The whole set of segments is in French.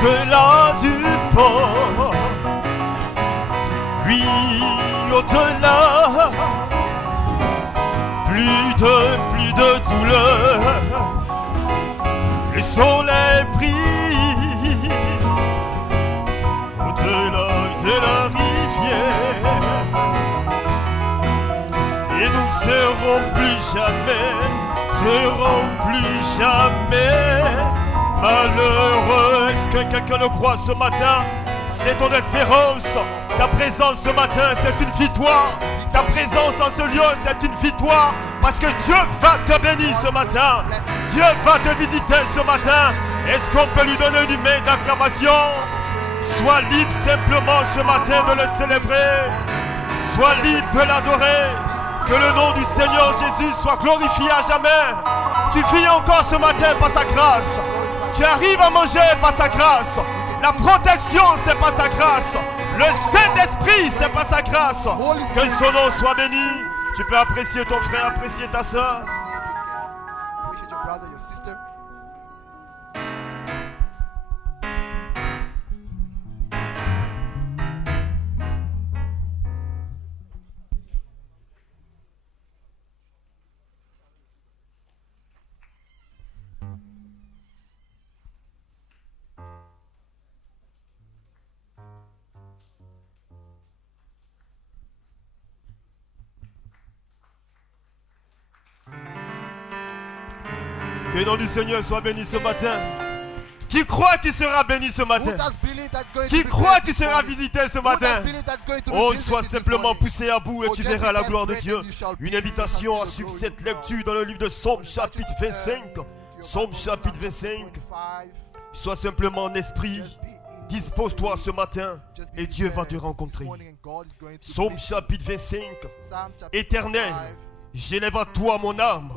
au-delà du port, oui, au-delà, plus de douleur, le soleil brille, au-delà de la rivière, et nous ne serons plus jamais malheureux. Est-ce que quelqu'un le croit ce matin? C'est ton espérance. Ta présence ce matin, c'est une victoire. Ta présence en ce lieu, c'est une victoire. Parce que Dieu va te bénir ce matin. Dieu va te visiter ce matin. Est-ce qu'on peut lui donner une main d'acclamation? Sois libre simplement ce matin de le célébrer. Sois libre de l'adorer. Que le nom du Seigneur Jésus soit glorifié à jamais. Tu vis encore ce matin par sa grâce. Tu arrives à manger par sa grâce. La protection, c'est par sa grâce. Le Saint-Esprit, c'est par sa grâce. Que son nom soit béni. Tu peux apprécier ton frère, apprécier ta soeur. Que le nom du Seigneur soit béni ce matin. Qui croit qu'il sera béni ce matin? Qui croit qu'il sera visité ce matin? Oh, sois simplement poussé à bout et tu verras la gloire de Dieu. Une invitation à suivre cette lecture dans le livre de Psaume chapitre 25. Psaume chapitre 25. Sois simplement en esprit. Dispose-toi ce matin et Dieu va te rencontrer. Psaume chapitre 25. Éternel, j'élève à toi mon âme.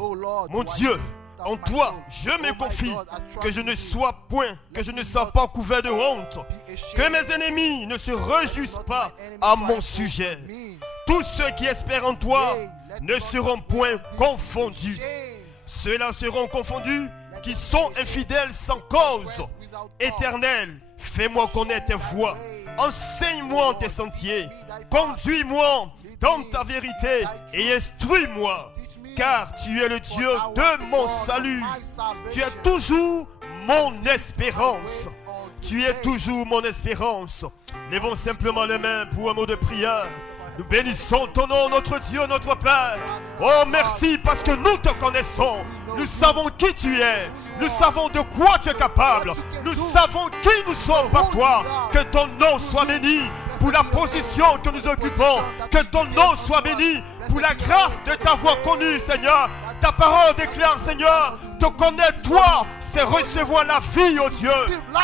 Mon Dieu, en toi, je me confie, que je ne sois pas couvert de honte, que mes ennemis ne se réjouissent pas à mon sujet. Tous ceux qui espèrent en toi ne seront point confondus. Ceux-là seront confondus qui sont infidèles sans cause. Éternel, fais-moi connaître tes voies, enseigne-moi tes sentiers, conduis-moi dans ta vérité et instruis-moi. Car tu es le Dieu de mon salut. Tu es toujours mon espérance. Tu es toujours mon espérance. Lèvons simplement les mains pour un mot de prière. Nous bénissons ton nom, notre Dieu, notre Père. Oh, merci parce que nous te connaissons. Nous savons qui tu es. Nous savons de quoi tu es capable. Nous savons qui nous sommes par toi. Que ton nom soit béni pour la position que nous occupons. Que ton nom soit béni pour la grâce de t'avoir connu, Seigneur. Ta parole déclare, Seigneur, te connaître toi, c'est recevoir la vie, oh Dieu.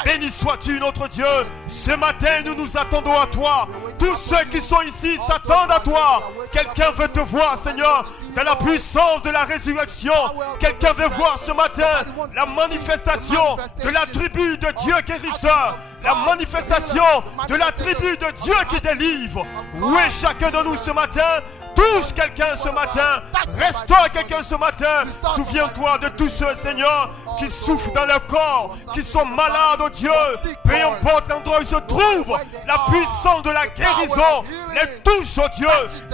Béni sois-tu, notre Dieu. Ce matin, nous nous attendons à toi. Tous ceux qui sont ici s'attendent à toi. Quelqu'un veut te voir, Seigneur, dans la puissance de la résurrection. Quelqu'un veut voir ce matin la manifestation de la tribu de Dieu guérisseur. La manifestation de la tribu de Dieu qui délivre. Où est chacun de nous ce matin? Touche quelqu'un ce matin. Restaure quelqu'un ce matin. Souviens-toi de tous ceux, Seigneur, qui souffrent dans leur corps, qui sont malades, oh Dieu. Peu importe l'endroit où ils se trouvent, la puissance de la guérison les touche, oh Dieu.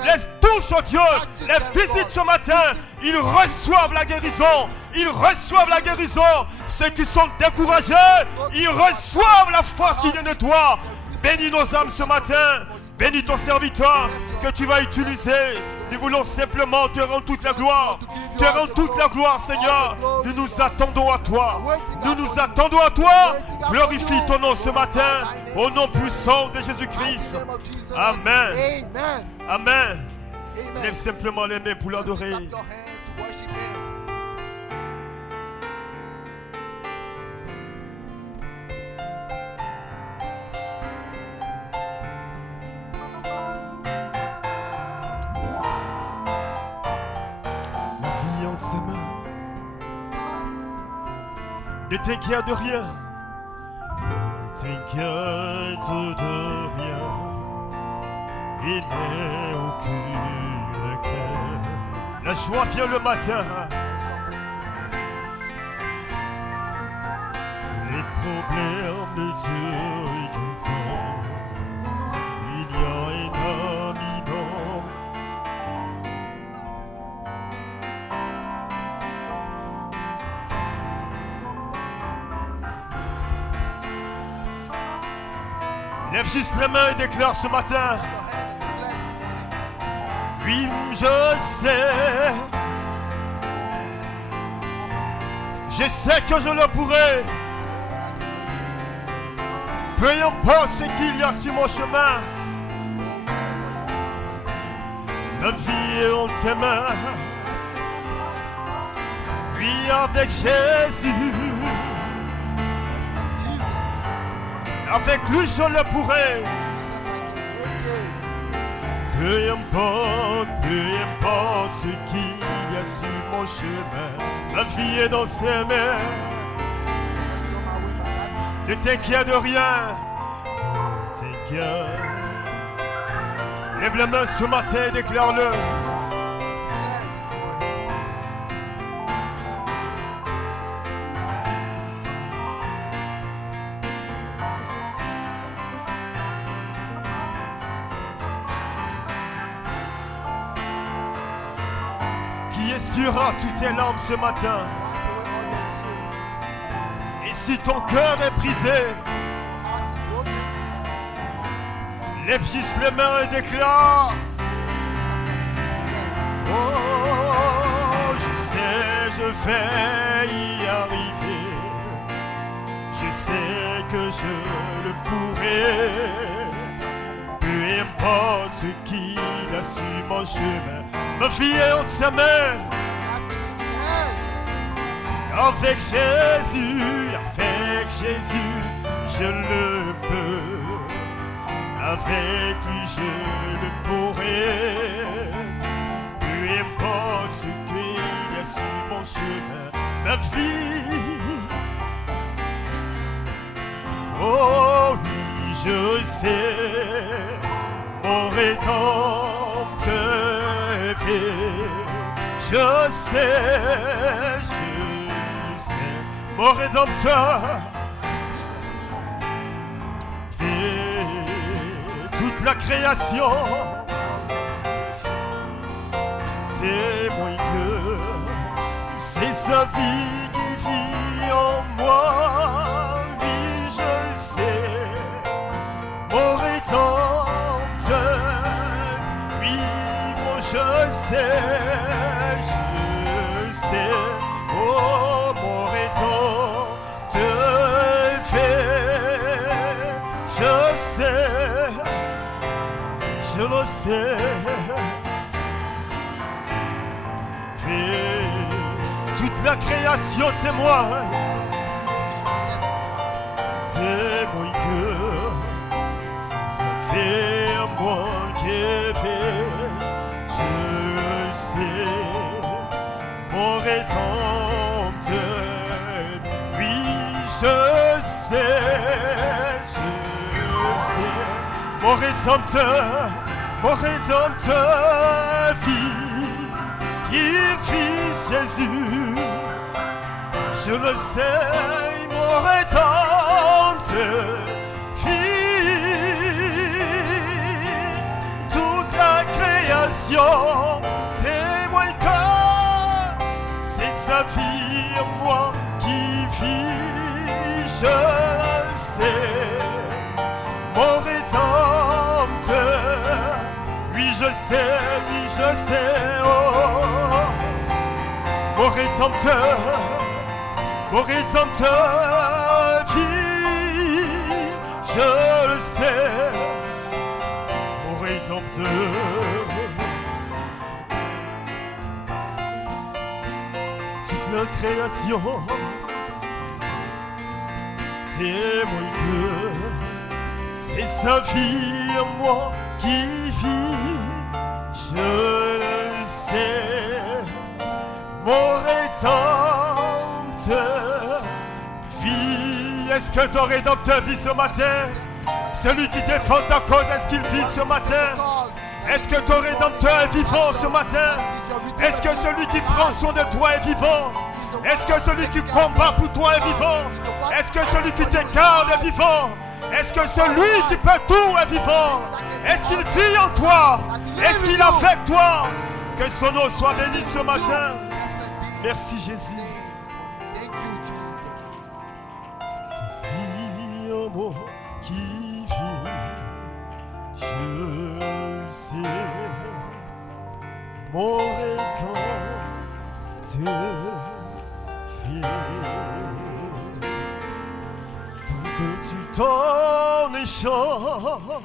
Les touche, oh Dieu. Les visite ce matin. Ils reçoivent la guérison. Ils reçoivent la guérison. Ceux qui sont découragés, ils reçoivent la force qui vient de toi. Bénis nos âmes ce matin. Bénis ton serviteur que tu vas utiliser. Nous voulons simplement te rendre toute la gloire. Te rendre toute la gloire, Seigneur. Nous nous attendons à toi. Nous nous attendons à toi. Glorifie ton nom ce matin. Au nom puissant de Jésus-Christ. Amen. Amen. Lève simplement les mains pour l'adorer. Ne t'inquiète de rien. Ne t'inquiète de rien. Il n'est aucune crainte. La joie vient le matin. Les problèmes de Dieu inquiétants. Il y a un ami noble. Lève juste les mains et déclare ce matin. Oui, je sais. Je sais que je le pourrai. Peu importe ce qu'il y a sur mon chemin. Ma vie est entre tes mains. Oui, avec Jésus. Avec lui je le pourrai. Peu importe ce qu'il y a sur mon chemin, ma vie est dans ses mains. Ne t'inquiète de rien, t'inquiète. Lève la main ce matin et déclare-le. Essuiera toutes tes larmes ce matin. Et si ton cœur est brisé, lève juste les mains et déclare. Oh, je sais, je vais y arriver. Je sais que je le pourrai. Peu importe ce qu'il a sur mon chemin, ma vie est entre sa main. Avec Jésus, je le peux. Avec lui, je le pourrai. Peu importe ce qu'il y a sur mon chemin, ma vie. Oh oui, je sais, mon Rédempteur vit. Je sais, mon Rédempteur fait toute la création. Témoigne que c'est sa vie qui vit en moi. Oui, je le sais, mon Rédempteur. Oui, moi je sais, oh, mon Rédempteur fait, je le sais, fait toute la création témoigne que si ça fait moi qui fait, je le sais, mon Rédempteur, oui, je sais, mon Rédempteur vit, il vit Jésus, je le sais, mon Rédempteur vit, toute la création témoigne que c'est sa vie en moi qui vit, je le sais, mon Rédempteur, oui je sais, oh, mon Rédempteur vit, je le sais, mon Rédempteur. Toute la création témoigne que c'est sa vie en moi qui vit, je le sais, mon Rédempteur vit. Est-ce que ton Rédempteur vit ce matin? Celui qui défend ta cause, est-ce qu'il vit ce matin? Est-ce que ton Rédempteur est vivant ce matin? Est-ce que celui qui prend soin de toi est vivant? Est-ce que celui qui combat pour toi est vivant? Est-ce que celui qui te garde est vivant? Est-ce que celui qui peut tout est vivant? Est-ce qu'il vit en toi? Est-ce qu'il affecte toi? Que son nom soit béni ce matin. Merci Jésus. C'est vie en moi qui vit. Je sais mon Rédempteur vit. Tant que tu t'en échanges,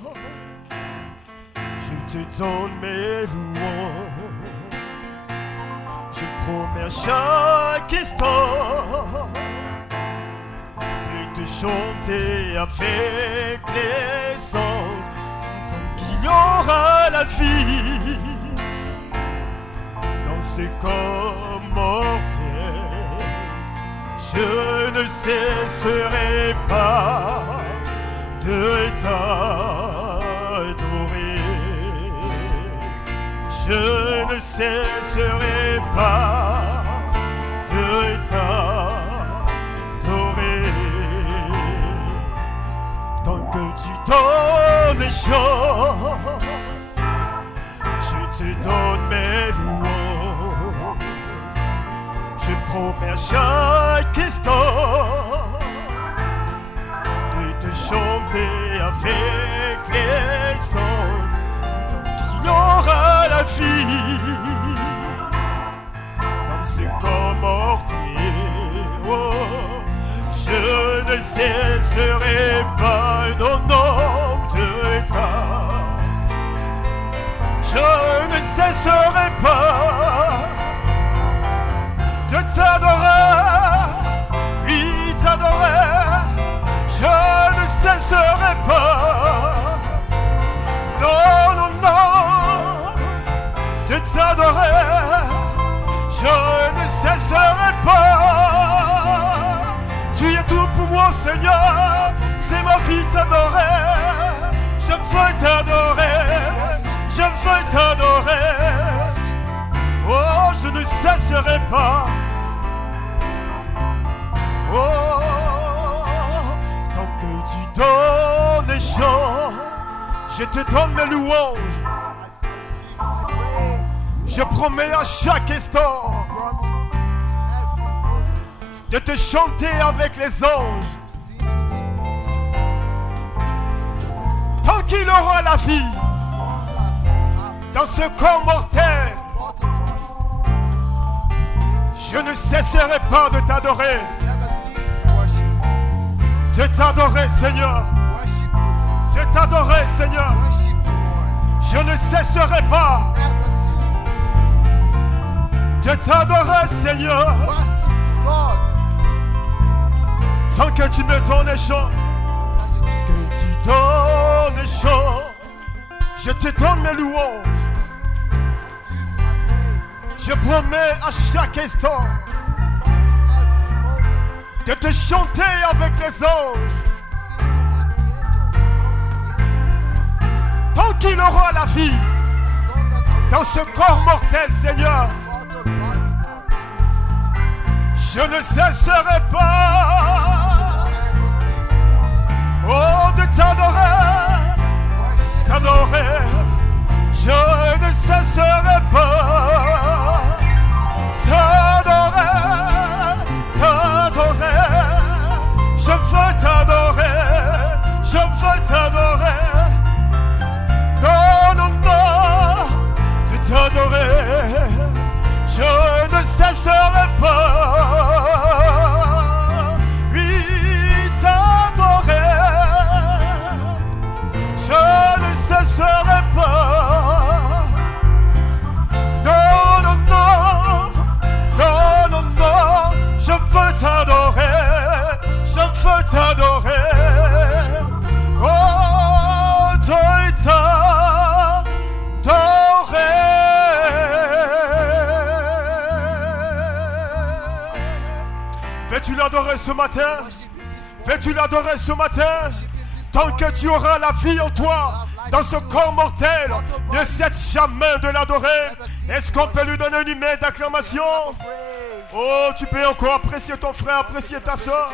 je te donne mes louanges. Je promets à chaque instant de te chanter avec les anges. Tant qu'il y aura la vie dans ce corps mortel, je ne cesserai pas de t'adorer. Je ne cesserai pas de t'adorer. Tant que tu t'en échanges, je te donne mes louanges. Je promets à chaque instant de te chanter avec les anges. Il y aura la vie dans ce corps mortel. Oh, je ne cesserai pas, non, non, de t'adorer. Je ne cesserai pas de t'adorer, oui, t'adorer. Je ne cesserai pas, non, non, non, de t'adorer. Je ne cesserai pas. Tu es tout pour moi, Seigneur. C'est ma vie t'adorer. Je veux t'adorer. Je veux t'adorer. Oh, je ne cesserai pas. Oh, tant que tu donnes les chants, je te donne mes louanges. Je promets à chaque instant de te chanter avec les anges. Tant qu'il aura la vie dans ce corps mortel, je ne cesserai pas de t'adorer. De t'adorer, Seigneur. De t'adorer, Seigneur. Je ne cesserai pas de t'adorer, Seigneur. Tant que tu me donnes les chants, que tu donnes les chants, je te donne mes louanges. Je promets à chaque instant de te chanter avec les anges. Tant qu'il aura la vie dans ce corps mortel, Seigneur, je ne cesserai pas, oh, de t'adorer, t'adorer. Je ne cesserai pas t'adorer, t'adorer. Je veux t'adorer, je veux t'adorer. Non, non, non, de t'adorer. Je ne cesserai pas, oui, t'adorer. Je ne cesserai pas. Non, non, non, non, non, non, je veux t'adorer, je veux t'adorer. Oh, de t'adorer. Veux-tu l'adorer ce matin? Veux-tu l'adorer ce matin? Tant que tu auras la vie en toi, dans ce corps mortel, ne cesse jamais de l'adorer. Est-ce qu'on peut lui donner une main d'acclamation? Oh, tu peux encore apprécier ton frère, apprécier ta soeur.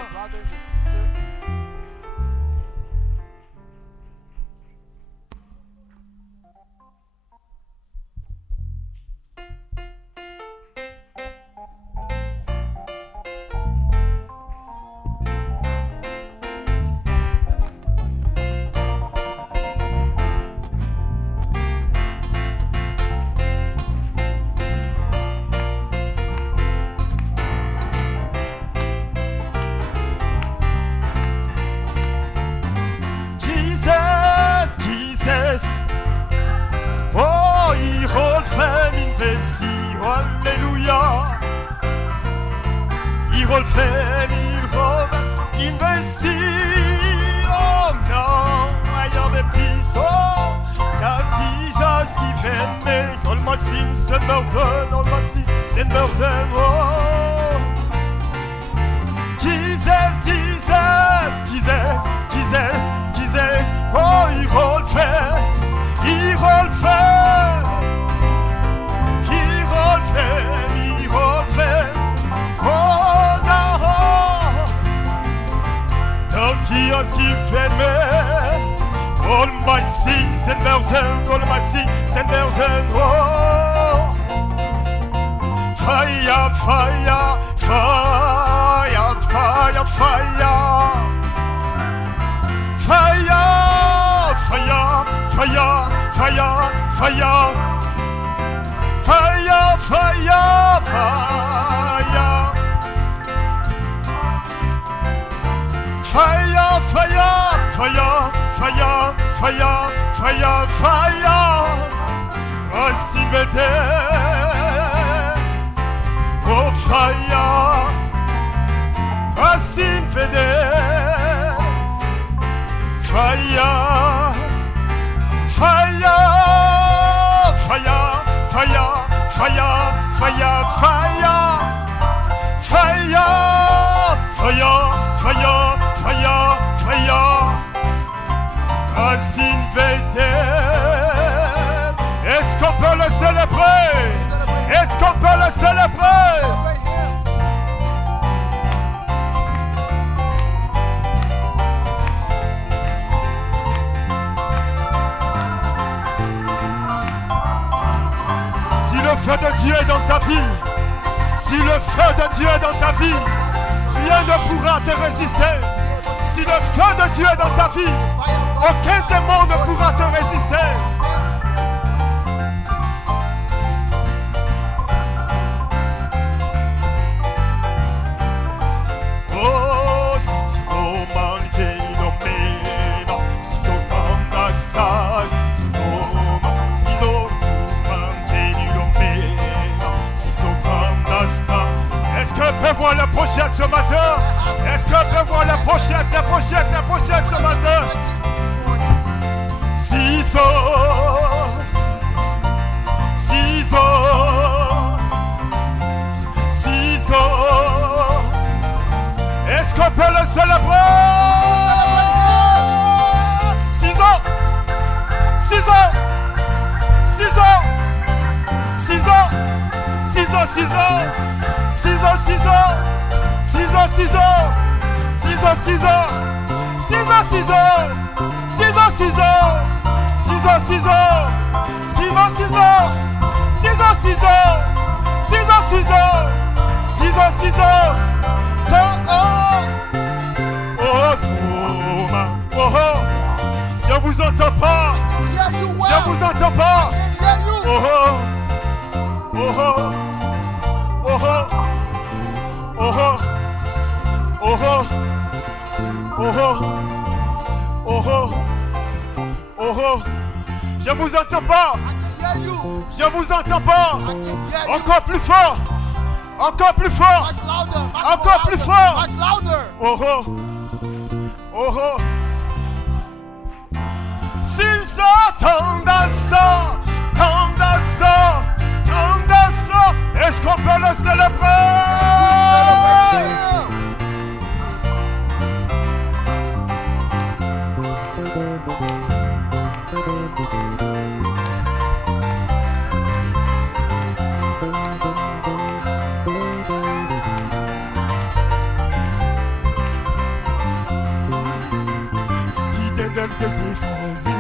d'élever devant lui.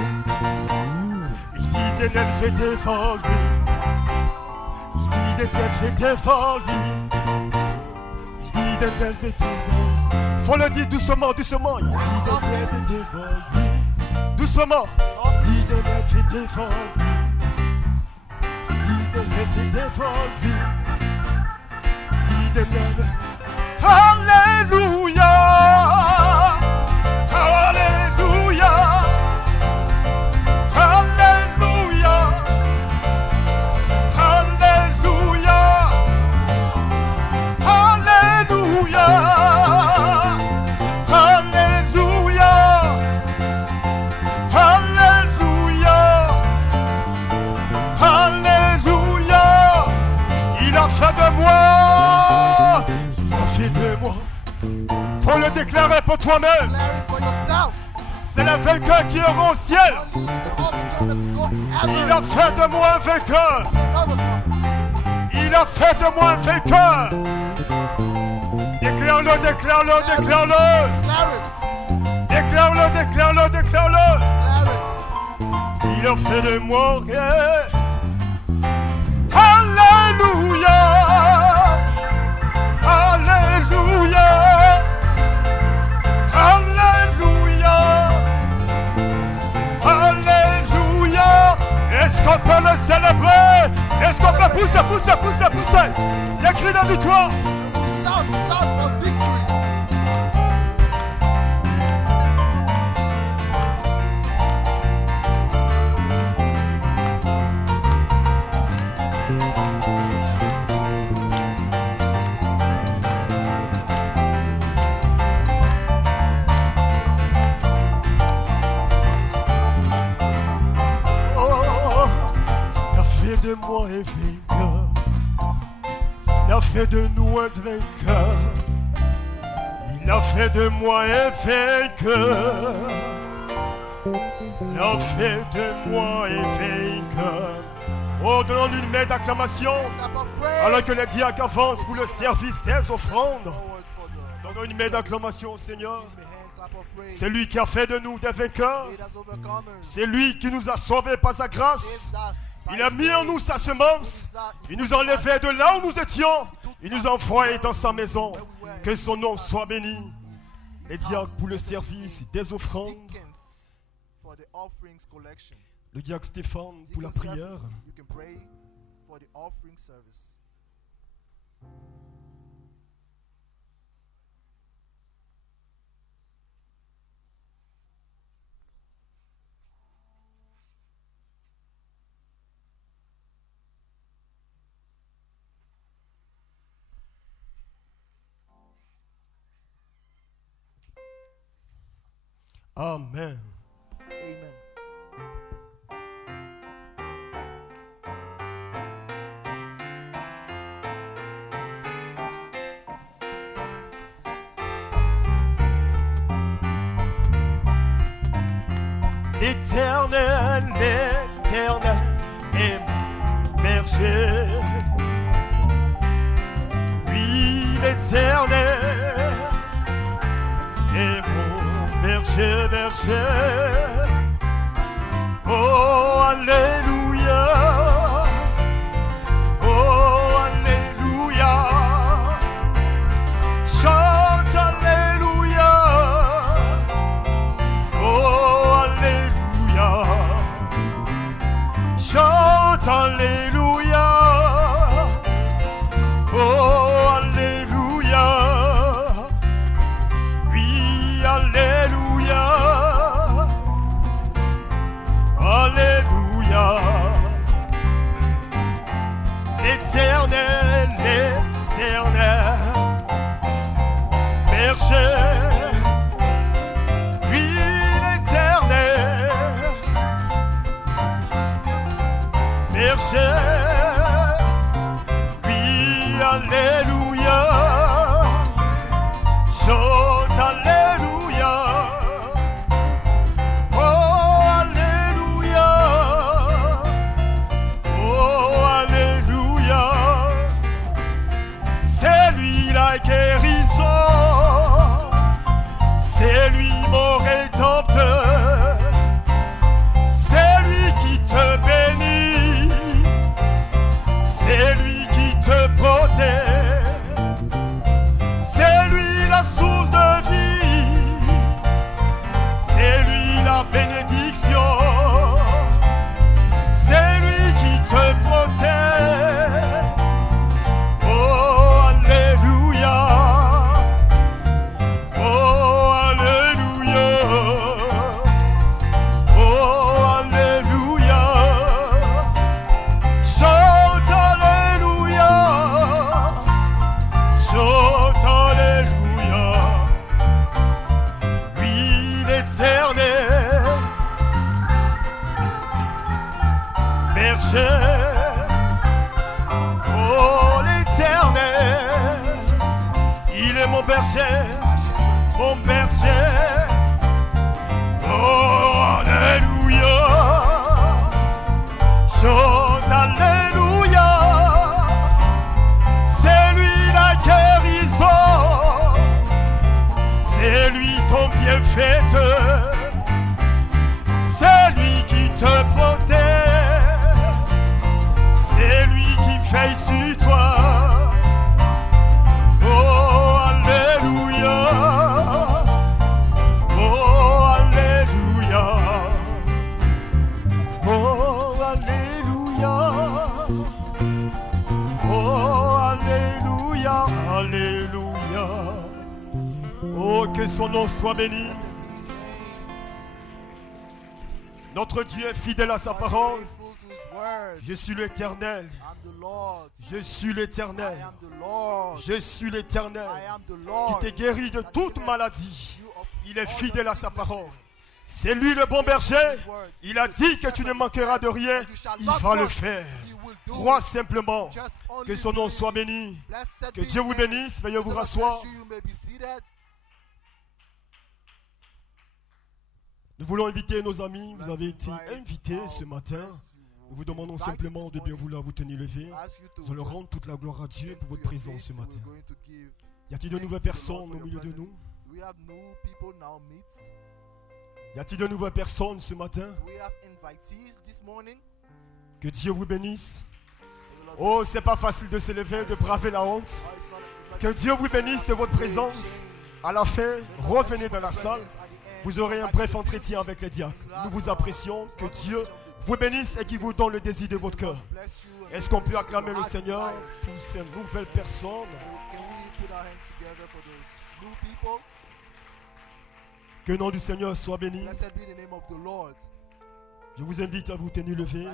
Il dit d'élever devant lui. Il dit d'élever devant lui. Il dit d'élever devant lui. Faut le dire doucement, doucement. Il dit d'élever devant lui. Doucement. Il dit d'élever devant lui. Il dit d'élever devant lui. Il dit d'élever. Alléluia. Alléluia. Alléluia. Alléluia. Alléluia. Alléluia. Alléluia. Alléluia. Il a fait de moi. Il a fait de moi. Faut le déclarer pour toi-même. C'est le vainqueur qui ira au ciel. Il a fait de moi un vainqueur. Il a fait de moi un vainqueur. Déclare-le, déclare-le, déclare-le. Déclare-le, déclare-le, déclare-le. Il a fait de moi rien. Alléluia. Alléluia. Alléluia. Alléluia. Est-ce qu'on peut le célébrer? Est-ce qu'on peut pousser, pousser, pousser, pousser? Les cris de victoire. Shout, shout for victory. De moi un vainqueur. Il a fait de nous un vainqueur. Il a fait de moi un vainqueur. Il a fait de moi un vainqueur. Oh, donnons-lui une main d'acclamation alors que les diacres avancent pour le service des offrandes. Donnons une main d'acclamation au Seigneur. C'est lui qui a fait de nous des vainqueurs. C'est lui qui nous a sauvés par sa grâce. Il a mis en nous sa semence. Il nous a enlevés de là où nous étions. Il nous a envoyés dans sa maison. Que son nom soit béni. Les diacres pour le service des offrandes. Le diacre Stéphane pour la prière. Amen. Amen. L'Éternel, l'Éternel est mon berger. Oui, l'Éternel est mon berger, berger. Oh, alléluia. Oh, alléluia. Chante alléluia. Oh, alléluia. Chante alléluia. Oh, alléluia. Oui, alléluia. Alléluia. berger, mon berger. Oh, alléluia. Chante alléluia. C'est lui la guérison. C'est lui ton bienfaiteur. C'est lui qui te protège. C'est lui qui veille sur toi. Oh, alléluia. Oh, alléluia. Oh, alléluia. Oh, alléluia. Alléluia. Oh, que son nom soit béni. Notre Dieu est fidèle à sa parole. Je suis l'Éternel. Je suis l'Éternel. Je suis l'Éternel qui t'est guéri de toute maladie. Il est fidèle à sa parole. C'est lui le bon berger. Il a dit que tu ne manqueras de rien. Il va le faire. Crois simplement. Que son nom soit béni. Que Dieu vous bénisse. Veuillez vous rasseoir. Nous voulons inviter nos amis. Vous avez été invités ce matin. Nous vous demandons simplement de bien vouloir vous tenir levé. Nous allons rendre toute la gloire à Dieu pour votre présence ce matin. Y a-t-il de nouvelles personnes au milieu de nous? Y a-t-il de nouvelles personnes ce matin? Que Dieu vous bénisse. Oh, c'est pas facile de se lever, de braver la honte. Que Dieu vous bénisse de votre présence. À la fin, revenez dans la salle. Vous aurez un bref entretien avec les diacres. Nous vous apprécions. Que Dieu vous bénisse et qu'il vous donne le désir de votre cœur. Est-ce qu'on peut acclamer le Seigneur pour ces nouvelles personnes? Que le nom du Seigneur soit béni. Je vous invite à vous tenir levé.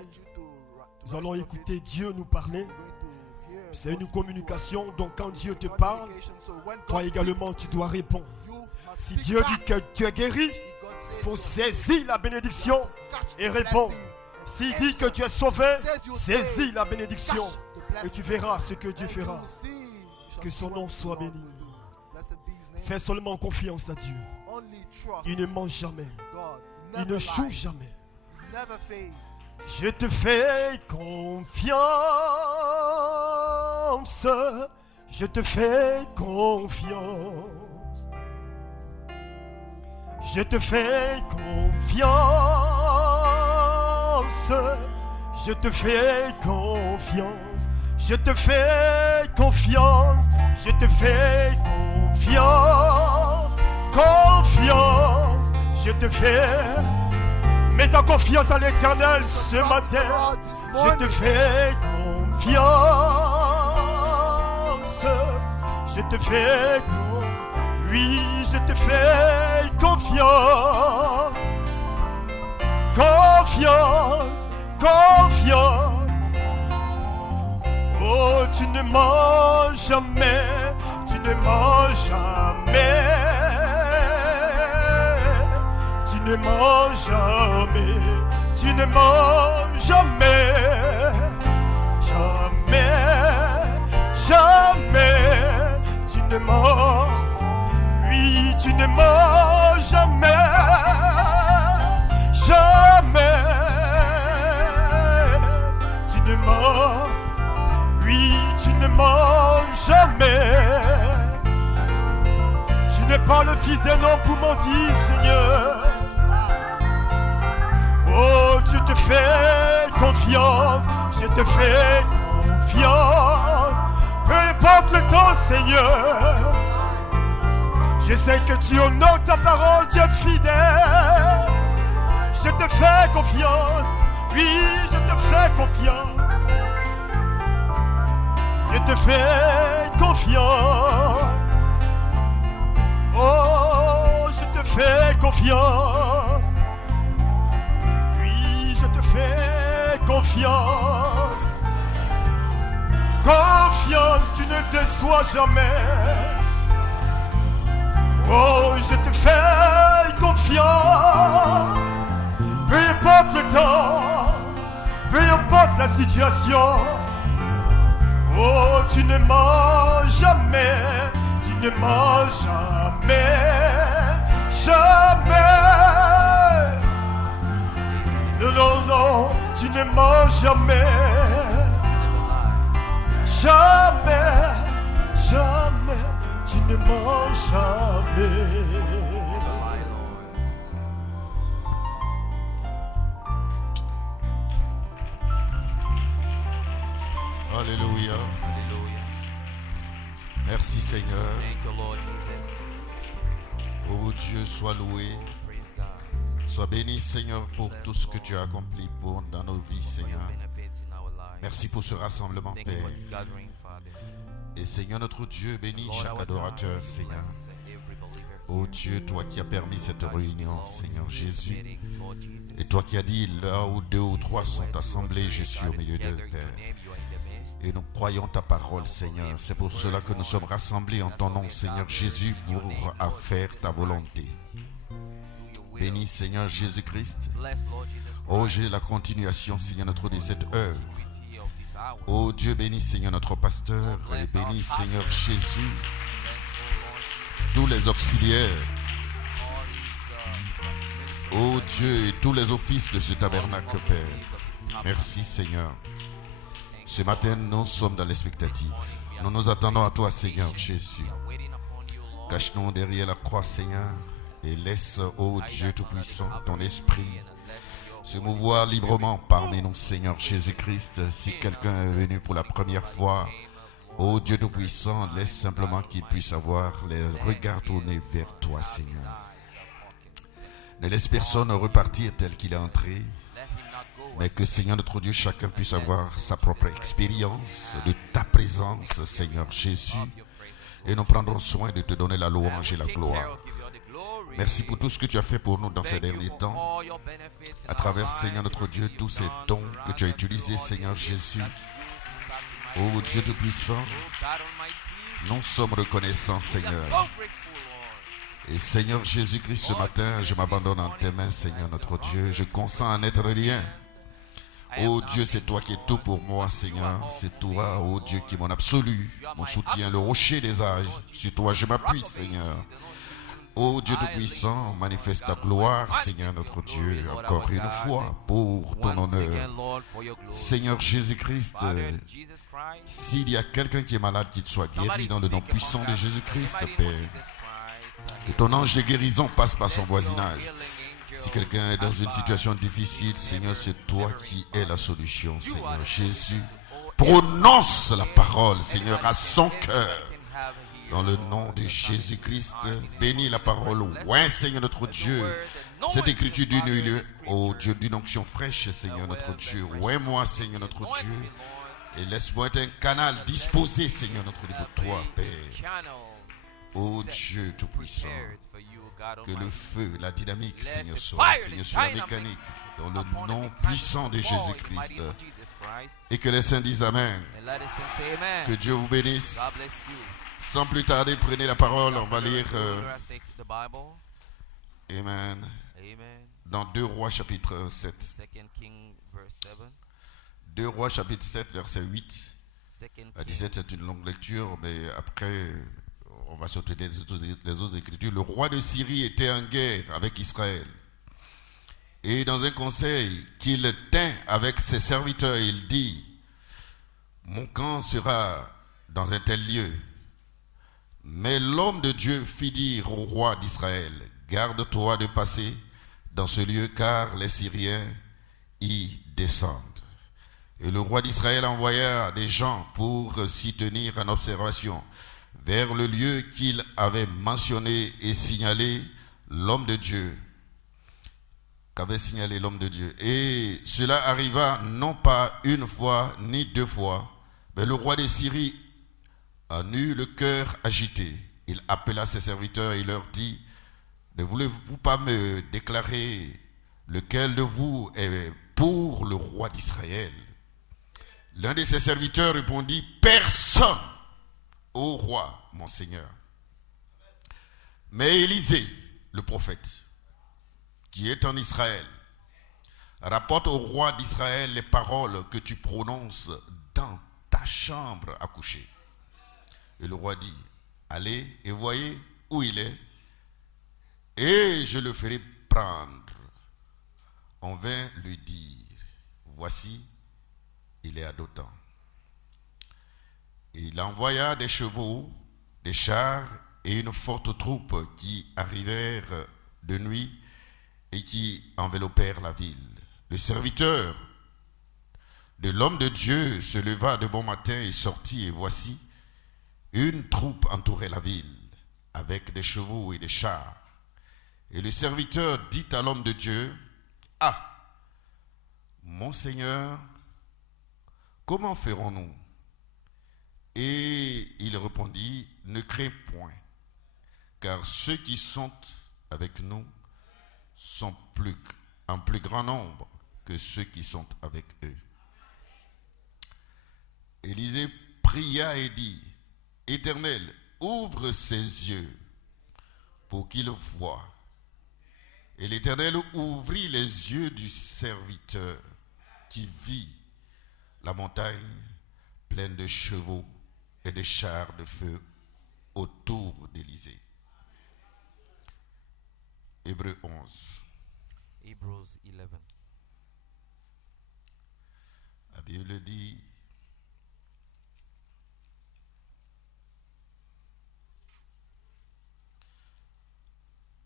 Nous allons écouter Dieu nous parler. C'est une communication, donc quand Dieu te parle, toi également tu dois répondre. Si Dieu dit que tu es guéri, il faut saisir la bénédiction et répondre. S'il dit que tu es sauvé, saisis la bénédiction et tu verras ce que Dieu fera. Que son nom soit béni. Fais seulement confiance à Dieu. Il ne ment jamais. Il ne choue jamais. Je te fais confiance. Je te fais confiance. Je te fais confiance. Je te fais confiance. Je te fais confiance. Je te fais confiance. Confiance. Je te fais. Mets ta confiance à l'Éternel ce matin. Je te fais confiance. Je te fais confiance. Oui, je te fais confiance. Confiance. Confiance. Oh, tu ne mens jamais. Tu ne mens jamais. Tu ne mens jamais. Tu ne mens jamais. Jamais. Jamais. Tu ne mens. Oui, tu ne mens jamais. Jamais. Tu ne mens. Oui, tu ne mens jamais. Tu n'es pas le fils d'un homme pour mentir, Seigneur. Oh, tu te fais confiance. Je te fais confiance. Peu importe le temps, Seigneur. Je sais que tu honores ta parole, Dieu fidèle. Je te fais confiance. Oui, je te fais confiance. Je te fais confiance. Oh, je te fais confiance. Oui, je te fais confiance. Confiance, tu ne déçois jamais. Oh, je te fais confiance. Peu importe le temps, peu importe la situation. Oh, tu ne mens jamais. Tu ne mens jamais, jamais. Non, non, non, tu ne mens jamais, jamais, jamais, tu ne mens jamais. Alléluia. Merci Seigneur. Thank you, Lord Jesus. Oh Dieu, sois loué. Praise God. Sois béni Seigneur pour tout ce que tu as accompli dans nos vies For your Seigneur. benefits in our lives. Merci pour ce rassemblement Thank you Père. for this gathering, Father. Et Seigneur notre Dieu, bénis Lord, chaque our adorateur God, Seigneur. bless every believer. Oh Dieu, toi qui as permis cette réunion Seigneur Jésus. Meeting, Lord Jesus. Et toi qui as dit là où 2 ou 3 sont assemblés, je suis au milieu d'eux Père. Et nous croyons ta parole, Seigneur. C'est pour cela que nous sommes rassemblés en ton nom, Seigneur Jésus, pour faire ta volonté. Bénis, Seigneur Jésus-Christ. Oh, j'ai la continuation, Seigneur, notre de cette œuvre. Oh Dieu, bénis, Seigneur, notre pasteur. Et bénis, Seigneur Jésus, tous les auxiliaires. Oh Dieu, et tous les offices de ce tabernacle, Père. Merci, Seigneur. Ce matin, nous sommes dans l'expectative. Nous nous attendons à toi, Seigneur Jésus. Cache-nous derrière la croix, Seigneur, et laisse, ô Dieu Tout-Puissant, ton esprit se mouvoir librement parmi nous, Seigneur Jésus-Christ. Si quelqu'un est venu pour la première fois, ô Dieu Tout-Puissant, laisse simplement qu'il puisse avoir les regards tournés vers toi, Seigneur. Ne laisse personne repartir tel qu'il est entré. Mais que, Seigneur notre Dieu, chacun puisse avoir sa propre expérience de ta présence, Seigneur Jésus. Et nous prendrons soin de te donner la louange et la gloire. Merci pour tout ce que tu as fait pour nous dans ces derniers temps. À travers, Seigneur notre Dieu, tous ces dons que tu as utilisés, Seigneur Jésus. Oh Dieu Tout-Puissant, nous sommes reconnaissants, Seigneur. Et Seigneur Jésus-Christ, ce matin, je m'abandonne en tes mains, Seigneur notre Dieu. Je consens à n'être rien. Oh Dieu, c'est toi qui es tout pour moi, Seigneur. C'est toi, oh Dieu, qui est mon absolu, mon soutien, le rocher des âges. Sur toi, je m'appuie, Seigneur. Oh Dieu Tout-Puissant, manifeste ta gloire, Seigneur notre Dieu, encore une fois, pour ton honneur. Seigneur Jésus-Christ, s'il y a quelqu'un qui est malade, qu'il soit guéri dans le nom puissant de Jésus-Christ, Père. Que ton ange de guérison passe par son voisinage. Si quelqu'un est dans une situation difficile, Seigneur, c'est toi qui es la solution, Seigneur Jésus. Prononce la parole, Seigneur, à son cœur. Dans le nom de Jésus-Christ, bénis la parole. Ouais, Seigneur notre Dieu. Cette écriture d'une huile, oh Dieu, d'une onction fraîche, Seigneur notre Dieu. Ouais, moi, Seigneur notre Dieu. Et laisse-moi être un canal disposé, Seigneur notre Dieu, pour toi, Père. Oh Dieu Tout-Puissant. Que le feu, la dynamique, Seigneur, soit, Seigneur, sur la mécanique, dans le nom puissant de Jésus-Christ. Et que les saints disent Amen. Que Dieu vous bénisse. Sans plus tarder, prenez la parole. On va lire Amen. Dans 2 Rois chapitre 7. 2 Rois chapitre 7, verset 8 à 17, c'est une longue lecture, mais après... On va sauter les autres écritures. Le roi de Syrie était en guerre avec Israël. Et dans un conseil qu'il tint avec ses serviteurs, il dit: mon camp sera dans un tel lieu. Mais l'homme de Dieu fit dire au roi d'Israël: garde-toi de passer dans ce lieu, car les Syriens y descendent. Et le roi d'Israël envoya des gens pour s'y tenir en observation vers le lieu qu'il avait mentionné et signalé l'homme de Dieu, qu'avait signalé l'homme de Dieu. Et cela arriva non pas une fois ni 2 fois, mais le roi de Syrie en eut le cœur agité. Il appela ses serviteurs et leur dit: ne voulez-vous pas me déclarer lequel de vous est pour le roi d'Israël? L'un de ses serviteurs répondit: personne, ô roi, mon Seigneur. Mais Élisée, le prophète, qui est en Israël, rapporte au roi d'Israël les paroles que tu prononces dans ta chambre à coucher. Et le roi dit: allez et voyez où il est, et je le ferai prendre. On vint lui dire, voici, il est à Dothan. Et il envoya des chevaux, des chars et une forte troupe qui arrivèrent de nuit et qui enveloppèrent la ville. Le serviteur de l'homme de Dieu se leva de bon matin et sortit, et voici, une troupe entourait la ville avec des chevaux et des chars. Et le serviteur dit à l'homme de Dieu, « Ah, mon Seigneur, comment ferons-nous » Et il répondit, « Ne crains point, car ceux qui sont avec nous sont en plus grand nombre que ceux qui sont avec eux. » Élisée pria et dit, « Éternel, ouvre ses yeux pour qu'il voie. » Et l'Éternel ouvrit les yeux du serviteur qui vit la montagne pleine de chevaux et de chars de feu autour d'Élisée. Hébreux 11. Hebrews 11. La Bible dit,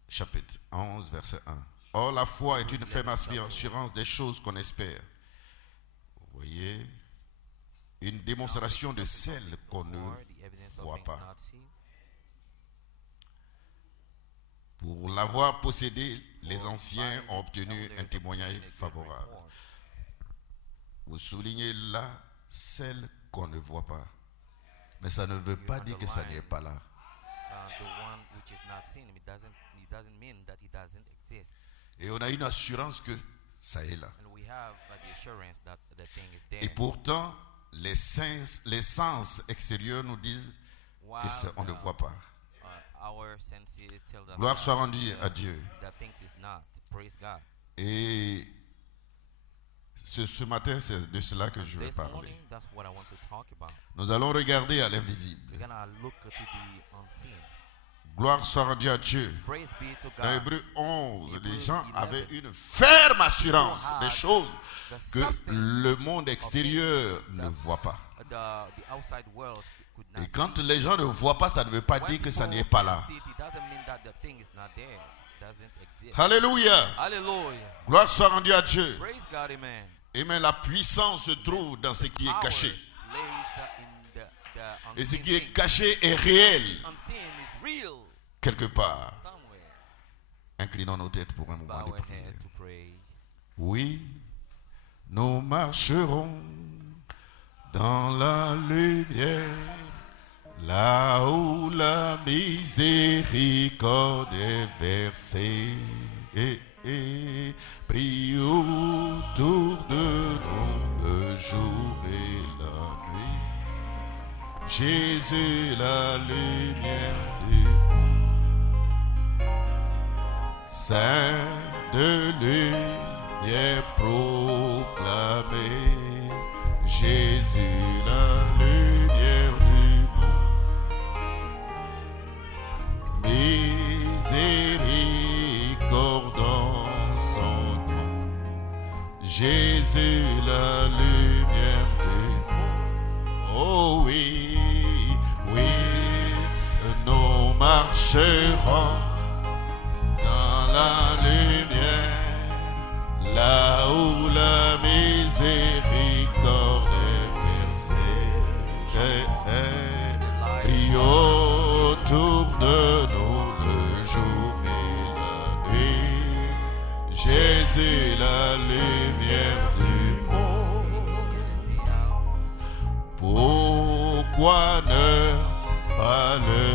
chapitre 11, verset 1. Or, la foi est une ferme assurance des choses qu'on espère. Vous voyez, une démonstration de celles qu'on ne voit pas. Pour l'avoir possédé, les anciens ont obtenu un témoignage favorable. Vous soulignez là celles qu'on ne voit pas. Mais ça ne veut pas dire que ça n'est pas là. Et on a une assurance que ça est là. Et pourtant, les sens extérieurs nous disent que ça, on ne voit pas. Gloire soit rendue à Dieu. Et ce matin, c'est de cela que je vais parler. Nous allons regarder à l'invisible. Gloire soit rendue à Dieu. Dans Hébreux 11, les gens avaient une ferme assurance des choses que le monde extérieur ne voit pas. Et quand les gens ne voient pas, ça ne veut pas dire que ça n'est pas là. Alléluia. Gloire soit rendue à Dieu. Amen. La puissance se trouve dans ce qui est caché. Et ce qui est caché est réel. Quelque part. Inclinons nos têtes pour un moment de prière. Oui, nous marcherons dans la lumière, là où la miséricorde est versée. Prie autour de nous le jour et la nuit. Jésus, la lumière du Saint de lumière proclamée. Jésus, la lumière du monde. Miséricorde en son nom. Jésus, la lumière du monde. Oh oui, oui, nous marcherons dans la lumière, là où la miséricorde est versée. Prie autour de nous le jour et la nuit. Jésus, la lumière du monde. Pourquoi ne pas le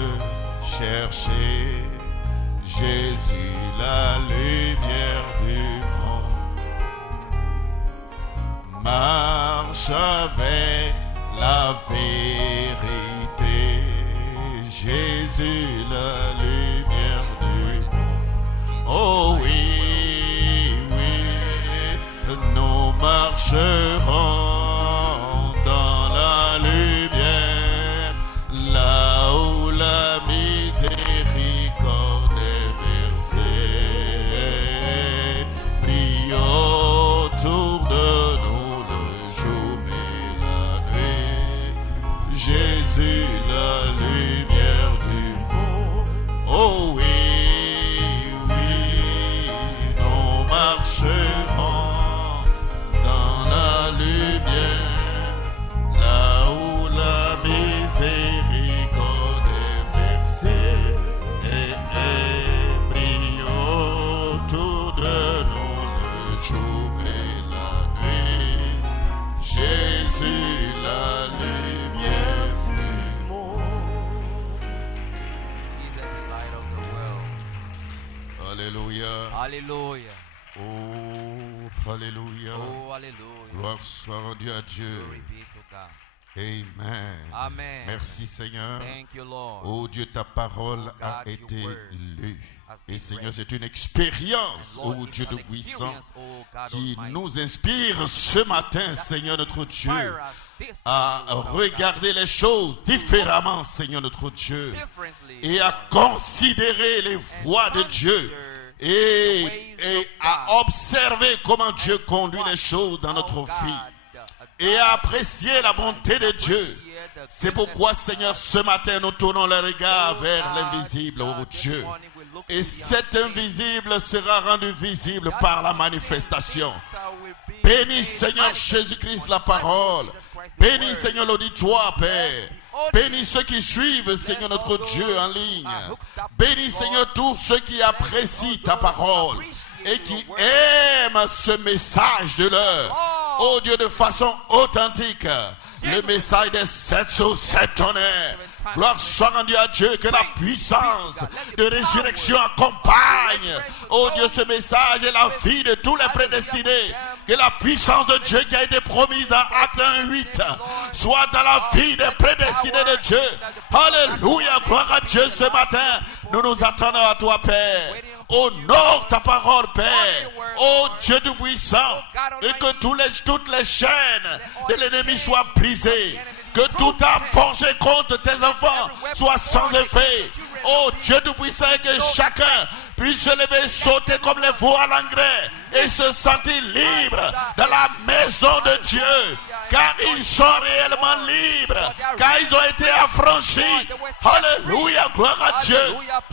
chercher? Jésus, la lumière du monde. Marche avec la vérité. Jésus, la lumière du monde. Oh oui, oui, nous marcherons dans la lumière, là où la Alléluia. Hallelujah. Oh, Alléluia. Oh, hallelujah. Gloire soit rendue à Dieu. Glory be to God. Amen. Amen. Merci Seigneur. Thank you, Lord. Oh Dieu, ta parole Oh, a God, été your word lue. has Et been Seigneur, read. c'est une expérience, Lord, oh it's Dieu an de puissant, experience, oh God qui Almighty. nous inspire ce matin, Seigneur notre Dieu, Inspire us this à morning, oh regarder les choses différemment, Seigneur notre Dieu, God, differently, et à considérer les voies de Dieu, et à observer comment Dieu conduit les choses dans notre vie, et à apprécier la bonté de Dieu. C'est pourquoi, Seigneur, ce matin, nous tournons le regard vers l'invisible, oh Dieu. Et cet invisible sera rendu visible par la manifestation. Bénis, Seigneur Jésus-Christ, la parole. Bénis, Seigneur, l'auditoire, Père. Bénis ceux qui suivent, Seigneur, notre Dieu, en ligne. Bénis, Seigneur, tous ceux qui apprécient ta parole et qui aiment ce message de l'heure. Oh Dieu, de façon authentique, le message des 7 sous 7 tonnerres. Gloire soit rendue à Dieu, que la puissance de résurrection accompagne, oh Dieu, ce message et la vie de tous les prédestinés. Que la puissance de Dieu qui a été promise dans Acte 1:8 soit dans la vie des prédestinés de Dieu. Alléluia, gloire à Dieu ce matin. Nous nous attendons à toi, Père. Honore ta parole, Père. Oh Dieu du puissant. Et que toutes les chaînes de l'ennemi soient brisées. Que tout âme forgé contre tes enfants soit sans effet. Oh Dieu du puissant, et que chacun puisse se lever, sauter comme les veaux à l'engrais et se sentir libre dans la maison de Dieu. Car ils sont réellement libres, car ils ont été affranchis. Alléluia, gloire à Dieu.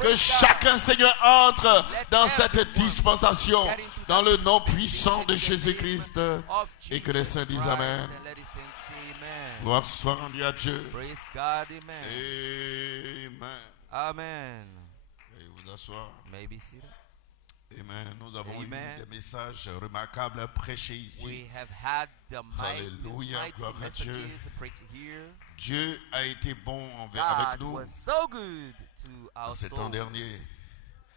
Que chacun, Seigneur, entre dans cette dispensation dans le nom puissant de Jésus-Christ. Et que les saints disent Amen. Gloire soit rendue à Dieu. Praise God, amen. Amen. Amen. Veuillez vous asseoir. May be seated. Amen. Nous avons Amen. eu des messages remarquables prêchés ici. We have had the Alléluia, mighty gloire à Dieu. messages preached here. Dieu a été bon God avec nous was so good to en our ces temps soul derniers,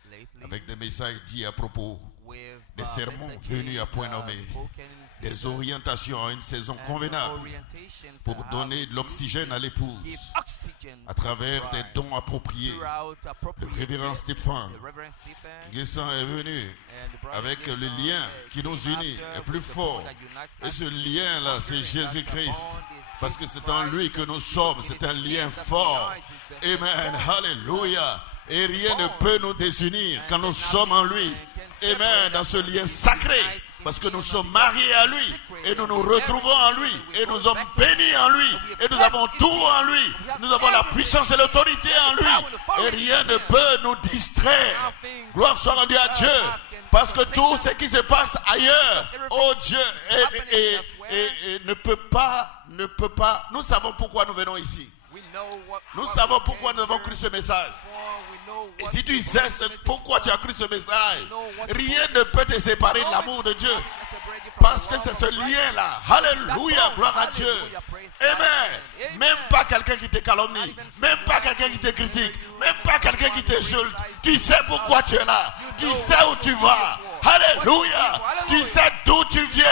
lately. avec des messages dits à propos, With, des sermons messages, venus à point nommé, spoken in des season, orientations à une saison and convenable orientations pour that donner have de l'oxygène à l'épouse give oxygen à travers to des bride. dons appropriés. Throughout Le appropriate révérend gifts. Stéphane The Reverend Stephen Guessant est venu and the brother avec le Jason, lien qui nous came unit after est plus with the fort. bond that unites Et us. ce lien-là, c'est That the Jésus-Christ. bond is Parce que Jesus c'est en Christ. lui que nous sommes. C'est un lien fort. Amen. Alléluia. Et rien ne peut nous désunir quand nous sommes en lui. Amen. Dans ce lien sacré. Parce que nous sommes mariés à lui. Et nous nous retrouvons en lui. Et nous sommes bénis en lui. Et nous avons tout en lui. Nous avons la puissance et l'autorité en lui. Et rien ne peut nous distraire. Gloire soit rendue à Dieu. Parce que tout ce qui se passe ailleurs, oh Dieu, et ne peut pas. Nous savons pourquoi nous venons ici. Nous savons pourquoi nous avons cru ce message. Et si tu sais pourquoi tu as cru ce message, rien ne peut te séparer de l'amour de Dieu. Parce que c'est ce lien-là. Alléluia, gloire à Dieu. Amen. Même pas quelqu'un qui te calomnie, même pas quelqu'un qui te critique, même pas quelqu'un qui t'insulte. Tu sais pourquoi tu es là. Tu sais où tu vas. Alléluia. Tu sais d'où tu viens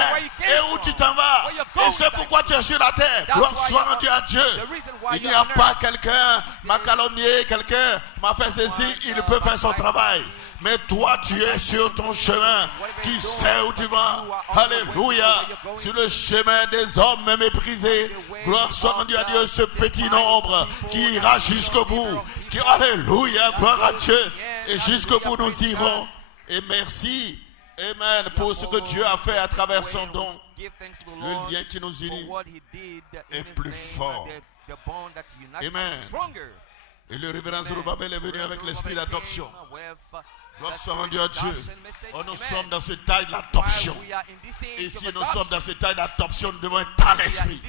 et où tu t'en vas. Et c'est pourquoi tu es sur la terre. Gloire soit rendue à Dieu. Il n'y a pas quelqu'un m'a calomnié, quelqu'un m'a fait ceci, il peut faire son travail. Mais toi, tu es sur ton chemin. Tu sais où tu vas. Alléluia. Sur le chemin des hommes méprisés. Gloire soit rendue à Dieu, ce petit nombre qui ira jusqu'au bout. Alléluia, gloire à Dieu. Et jusqu'au bout, nous irons. Et merci, amen, pour ce que Dieu a fait à travers son don. Le lien qui nous unit est plus fort. Amen. Et le révérend Zorobabel est venu avec l'esprit d'adoption. Gloire soit rendue à Dieu. Oh, nous sommes dans ce taille d'adoption. Et si nous sommes dans ce taille d'adoption, nous devons être dans l'esprit.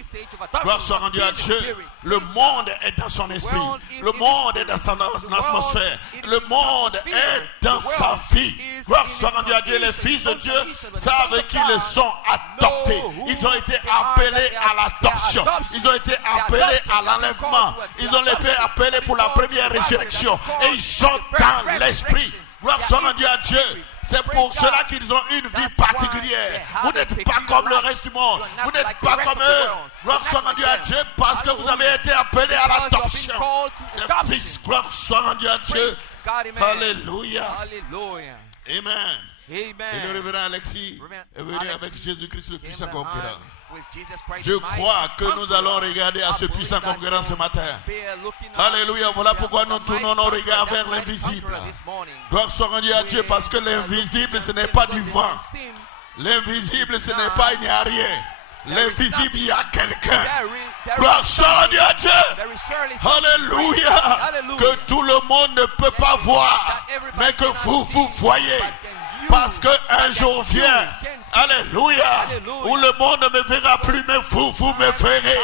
Gloire soit rendue à Dieu. Le monde est dans son esprit. Le monde est dans son atmosphère. Le monde est dans sa vie. Gloire soit rendue à Dieu. Les fils de Dieu savent qu'ils sont adoptés. Ils ont été appelés à l'adoption. Ils ont été appelés à l'enlèvement. Ils ont été appelés pour la première résurrection. Et ils sont dans l'esprit. Gloire soit rendue à Dieu. C'est pour cela qu'ils ont une vie particulière. Vous n'êtes pas comme le reste du monde. Vous n'êtes pas comme eux. Gloire soit rendue à Dieu parce que vous avez été appelés à l'adoption. Les fils, gloire soit rendue à Dieu. Alléluia. Amen. Et le révérend Alexis est venu avec Jésus-Christ, le puissant conquérant. Je crois que nous allons regarder à ce puissant conquérant ce matin. Alléluia. Voilà pourquoi nous tournons nos regards vers l'invisible. Gloire soit rendue à Dieu parce que l'invisible ce n'est pas du vent. L'invisible ce n'est pas, il n'y a rien. L'invisible, il y a quelqu'un. Gloire soit rendue à Dieu. Alléluia. Que tout le monde ne peut pas voir, mais que vous voyez. Parce qu'un jour vient, alléluia, où le monde ne me verra plus, mais vous me verrez.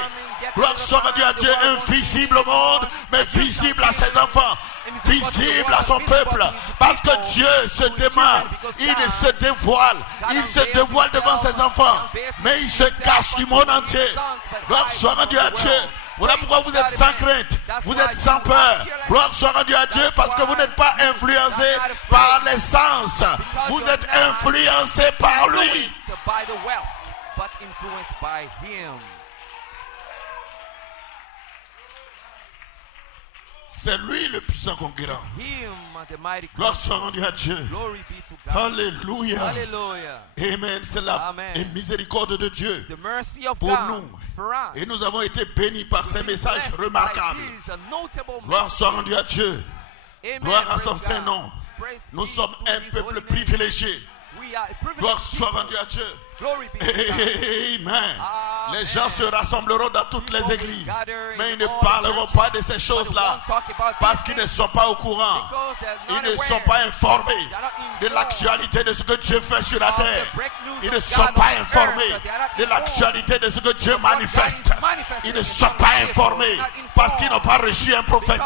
Gloire soit rendue à Dieu, invisible au monde, mais visible à ses enfants, visible à son peuple. Parce que Dieu se démarre, il se dévoile devant ses enfants, mais il se cache du monde entier. Gloire soit rendue à Dieu. Voilà pourquoi vous êtes sans crainte, vous êtes sans peur. Gloire soit rendue à Dieu parce que vous n'êtes pas influencé par les sens. Vous êtes influencé par lui. C'est lui le puissant conquérant. Gloire soit rendue à Dieu. Alléluia. Amen. C'est la miséricorde de Dieu pour nous. Et nous avons été bénis par ces messages remarquables. Gloire soit rendue à Dieu. Gloire à son saint nom. Nous sommes un peuple privilégié. Gloire soit rendue à Dieu. Amen. Les gens se rassembleront dans toutes les églises, mais ils ne parleront pas de ces choses-là parce qu'ils ne sont pas au courant. Ils ne sont pas informés de l'actualité de ce que Dieu fait sur la terre. Ils ne sont pas informés de l'actualité de ce que Dieu manifeste. Ils ne sont pas informés parce qu'ils n'ont pas reçu un prophète.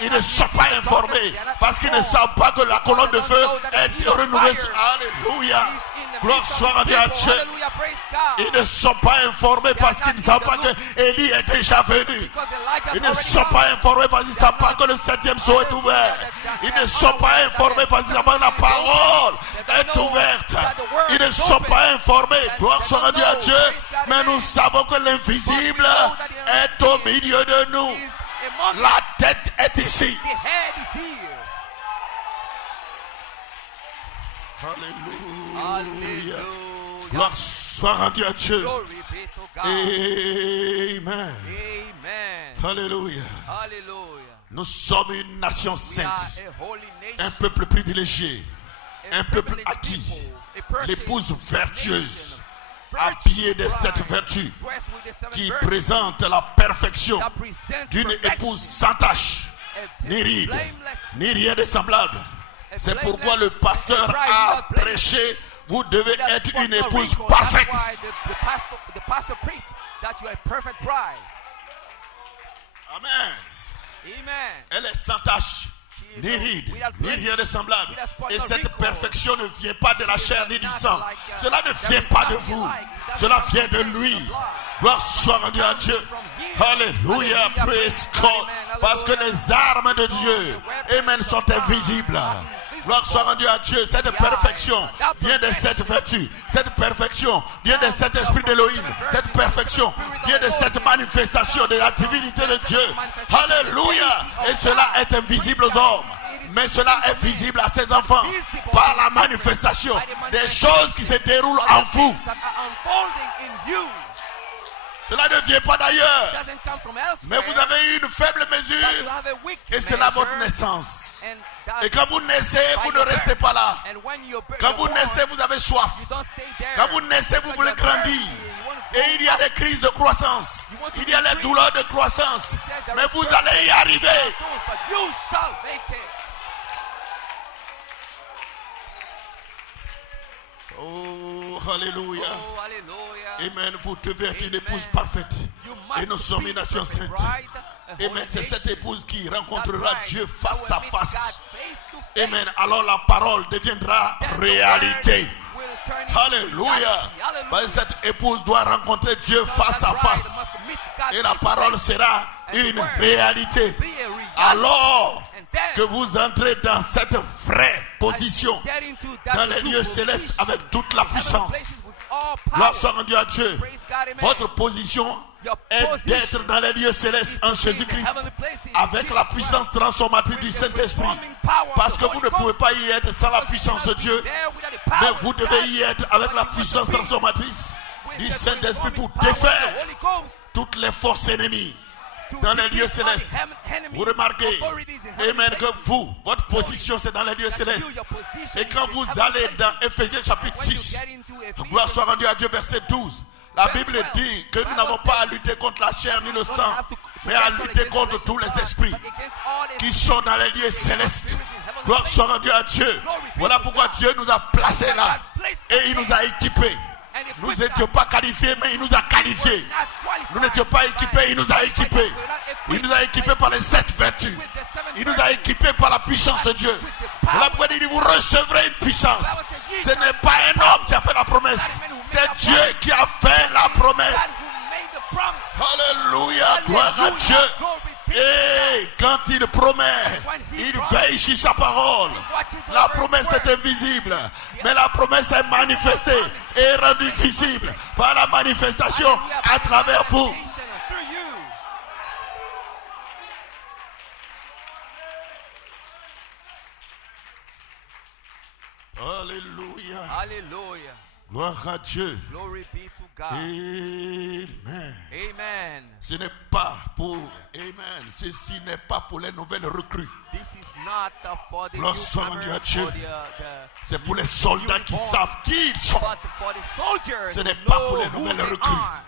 Ils ne sont pas informés parce qu'ils ne savent pas que la colonne de feu est renouvelée. Alléluia. Gloire soit rendue à Dieu. Ils ne sont pas informés parce qu'ils ne savent pas que Élie est déjà venu. Ils ne sont pas informés parce qu'ils ne savent pas que le 7e sceau est ouvert. Ils ne sont pas informés parce qu'ils savent pas que la parole est ouverte. Ils ne sont pas informés. Gloire soit rendue à Dieu. Mais nous savons que l'invisible est au milieu de nous. La tête est ici. Alléluia. Gloire soit rendue à Dieu. Amen. Alléluia. Nous sommes une nation sainte, un peuple privilégié, un peuple acquis, l'épouse vertueuse, habillée de cette vertu qui présente la perfection d'une épouse sans tache, ni ride, ni rien de semblable. C'est pourquoi le pasteur a prêché, vous devez être une épouse parfaite. Amen. Elle est sans tache, ni ride, ni rien de semblable. Et cette perfection ne vient pas de la chair ni du sang. Cela ne vient pas de vous. Cela vient de lui. Gloire soit rendue à Dieu. Alléluia, praise God. Parce que les armes de Dieu, amen, sont invisibles. Gloire soit rendue à Dieu. Cette perfection vient de cette vertu. Cette perfection vient de cet esprit d'Élohim. Cette perfection vient de cette manifestation de la divinité de Dieu. Alléluia. Et cela est invisible aux hommes. Mais cela est visible à ses enfants par la manifestation des choses qui se déroulent en vous. Cela ne vient pas d'ailleurs. Mais vous avez une faible mesure. Et c'est là votre naissance. Et quand vous naissez, vous ne restez pas là. Quand vous naissez, vous avez soif. Quand vous naissez, vous voulez grandir. Et il y a des crises de croissance. Il y a les douleurs de croissance. Mais vous allez y arriver. Oh, alléluia. Amen. Vous devez être une épouse parfaite. Et nous sommes une nation sainte. Amen. C'est cette épouse qui rencontrera Dieu face à face. Amen. Alors la parole deviendra réalité. Alléluia. Parce que cette épouse doit rencontrer Dieu face à face. Et la parole sera une réalité. Alors, que vous entrez dans cette vraie position dans les lieux célestes avec toute la puissance. Gloire soit rendue à Dieu. Votre position est d'être dans les lieux célestes en Jésus-Christ avec la puissance transformatrice du Saint-Esprit. Parce que vous ne pouvez pas y être sans la puissance de Dieu, mais vous devez y être avec la puissance transformatrice du Saint-Esprit pour défaire toutes les forces ennemies dans les lieux célestes. Vous remarquez, amen, que vous, votre position c'est dans les lieux célestes. Et quand vous allez dans Éphésiens chapitre 6, gloire soit rendue à Dieu, verset 12, la Bible dit que nous n'avons pas à lutter contre la chair ni le sang, mais à lutter contre tous les esprits qui sont dans les lieux célestes. Gloire soit rendue à Dieu. Voilà pourquoi Dieu nous a placés là et il nous a équipés. Nous n'étions pas qualifiés, mais il nous a qualifiés. Nous n'étions pas équipés, il nous a équipés. Il nous a équipés par les 7 vertus. Il nous a équipés par la puissance de Dieu. Voilà pourquoi il dit, vous recevrez une puissance. Ce n'est pas un homme qui a fait la promesse. C'est Dieu qui a fait la promesse. Alléluia, gloire à Dieu. Et quand il promet, il veille sur sa parole. La promesse est invisible, mais la promesse est manifestée et rendue visible par la manifestation à travers vous. Alléluia. Hallelujah. Gloire à Dieu. Glory be to God. Amen. Amen. Ce n'est pas pour, amen, ceci n'est pas pour les nouvelles recrues. This is not for the Gloire soit rendue à Dieu. newcomers, C'est pour les soldats qui savent qui ils sont. but for the soldiers Ce n'est who pas know pour les who nouvelles they recrues. are.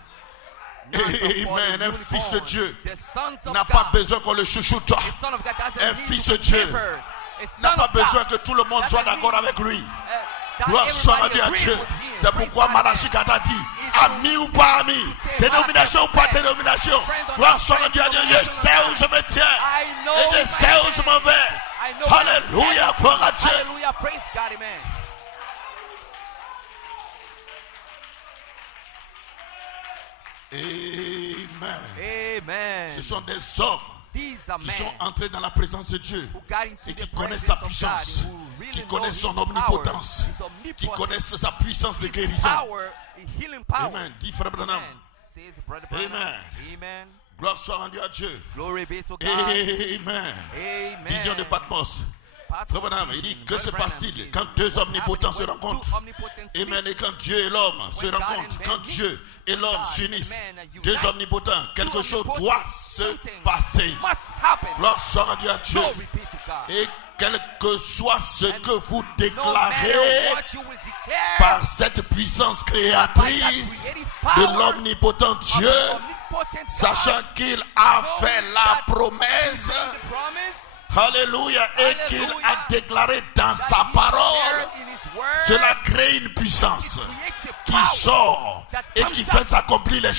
Not for Amen. the Un fils de unicorns. Dieu The sons of n'a God. pas besoin qu'on le chouchoute. A son of God doesn't Un need fils to de be Dieu favored. A n'a son pas of God besoin que tout le monde soit doesn't d'accord need, avec lui. that Gloire soit everybody rendue à agrees Dieu. with him. C'est Praise pourquoi God. Malachi a dit, ami ou pas ami, dénomination ou pas dénomination, gloire soit rendue à Dieu. Je sais où je me tiens I know et je my sais où je m'en vais. I know my Alléluia, gloire à Dieu. Hallelujah, praise God, amen. Amen. Amen. Ce sont des hommes These are qui men sont entrés dans la présence de Dieu who got into et qui the connaissent presence sa of puissance, God, who really qui know connaissent his son power, omnipotence, his qui omnipotence, connaissent sa puissance de his guérison. power, his healing power. Amen. Dis frère Branham. Amen. Says Brother Branham. Amen. Amen. Gloire soit rendue à Dieu. Glory be to God. Amen. Amen. Vision de Patmos. Frère Branham, il dit, que se Brother Branham passe-t-il says, quand deux omnipotents se when rencontrent? two omnipotent speak, Amen. Et quand Dieu et l'homme se When God rencontrent, and quand man Dieu et l'homme God s'unissent, and man unite, deux omnipotents, quelque two chose omnipotents, doit se something passer. must happen. Gloire soit rendue à Dieu. Glory be to God. Et quel que soit ce que vous No matter déclarez what you will declare, par cette puissance créatrice de l'omnipotent Dieu, sachant qu'il a fait la promesse, alléluia, et qu'il a déclaré dans sa parole, cela crée une puissance qui sort et qui fait s'accomplir les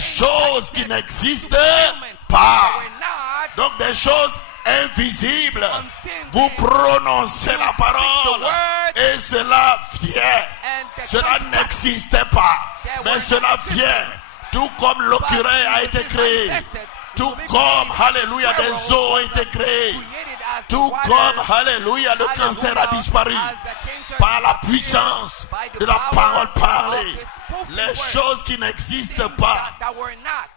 choses qui n'existent pas. Donc des choses invisibles. Vous prononcez la parole et cela vient. Cela n'existait pas, mais cela vient. Tout comme l'occurrence a été créé. Tout comme, alléluia, des os ont été créés. Tout comme, alléluia, le cancer a disparu. Par la puissance de la parole parlée. Les choses qui n'existent pas,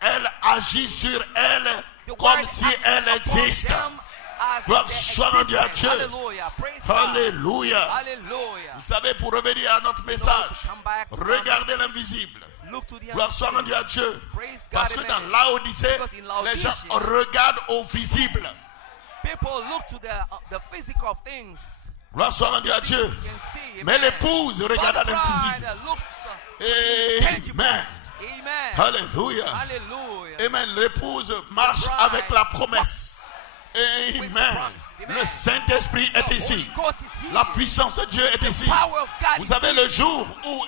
elle agit sur elles comme si elles existent. Gloire soit rendue à Dieu. Alléluia. Vous savez, pour revenir à notre message, regardez l'invisible. Gloire soit rendue à Dieu. Parce que dans Laodicée, les gens regardent au visible. Gloire soit rendue à Dieu. Mais l'épouse regarde à l'invisible. Amen. Alléluia. Amen. L'épouse marche avec la promesse. Amen. Le Saint-Esprit est ici. La puissance de Dieu est ici. Vous savez, le jour où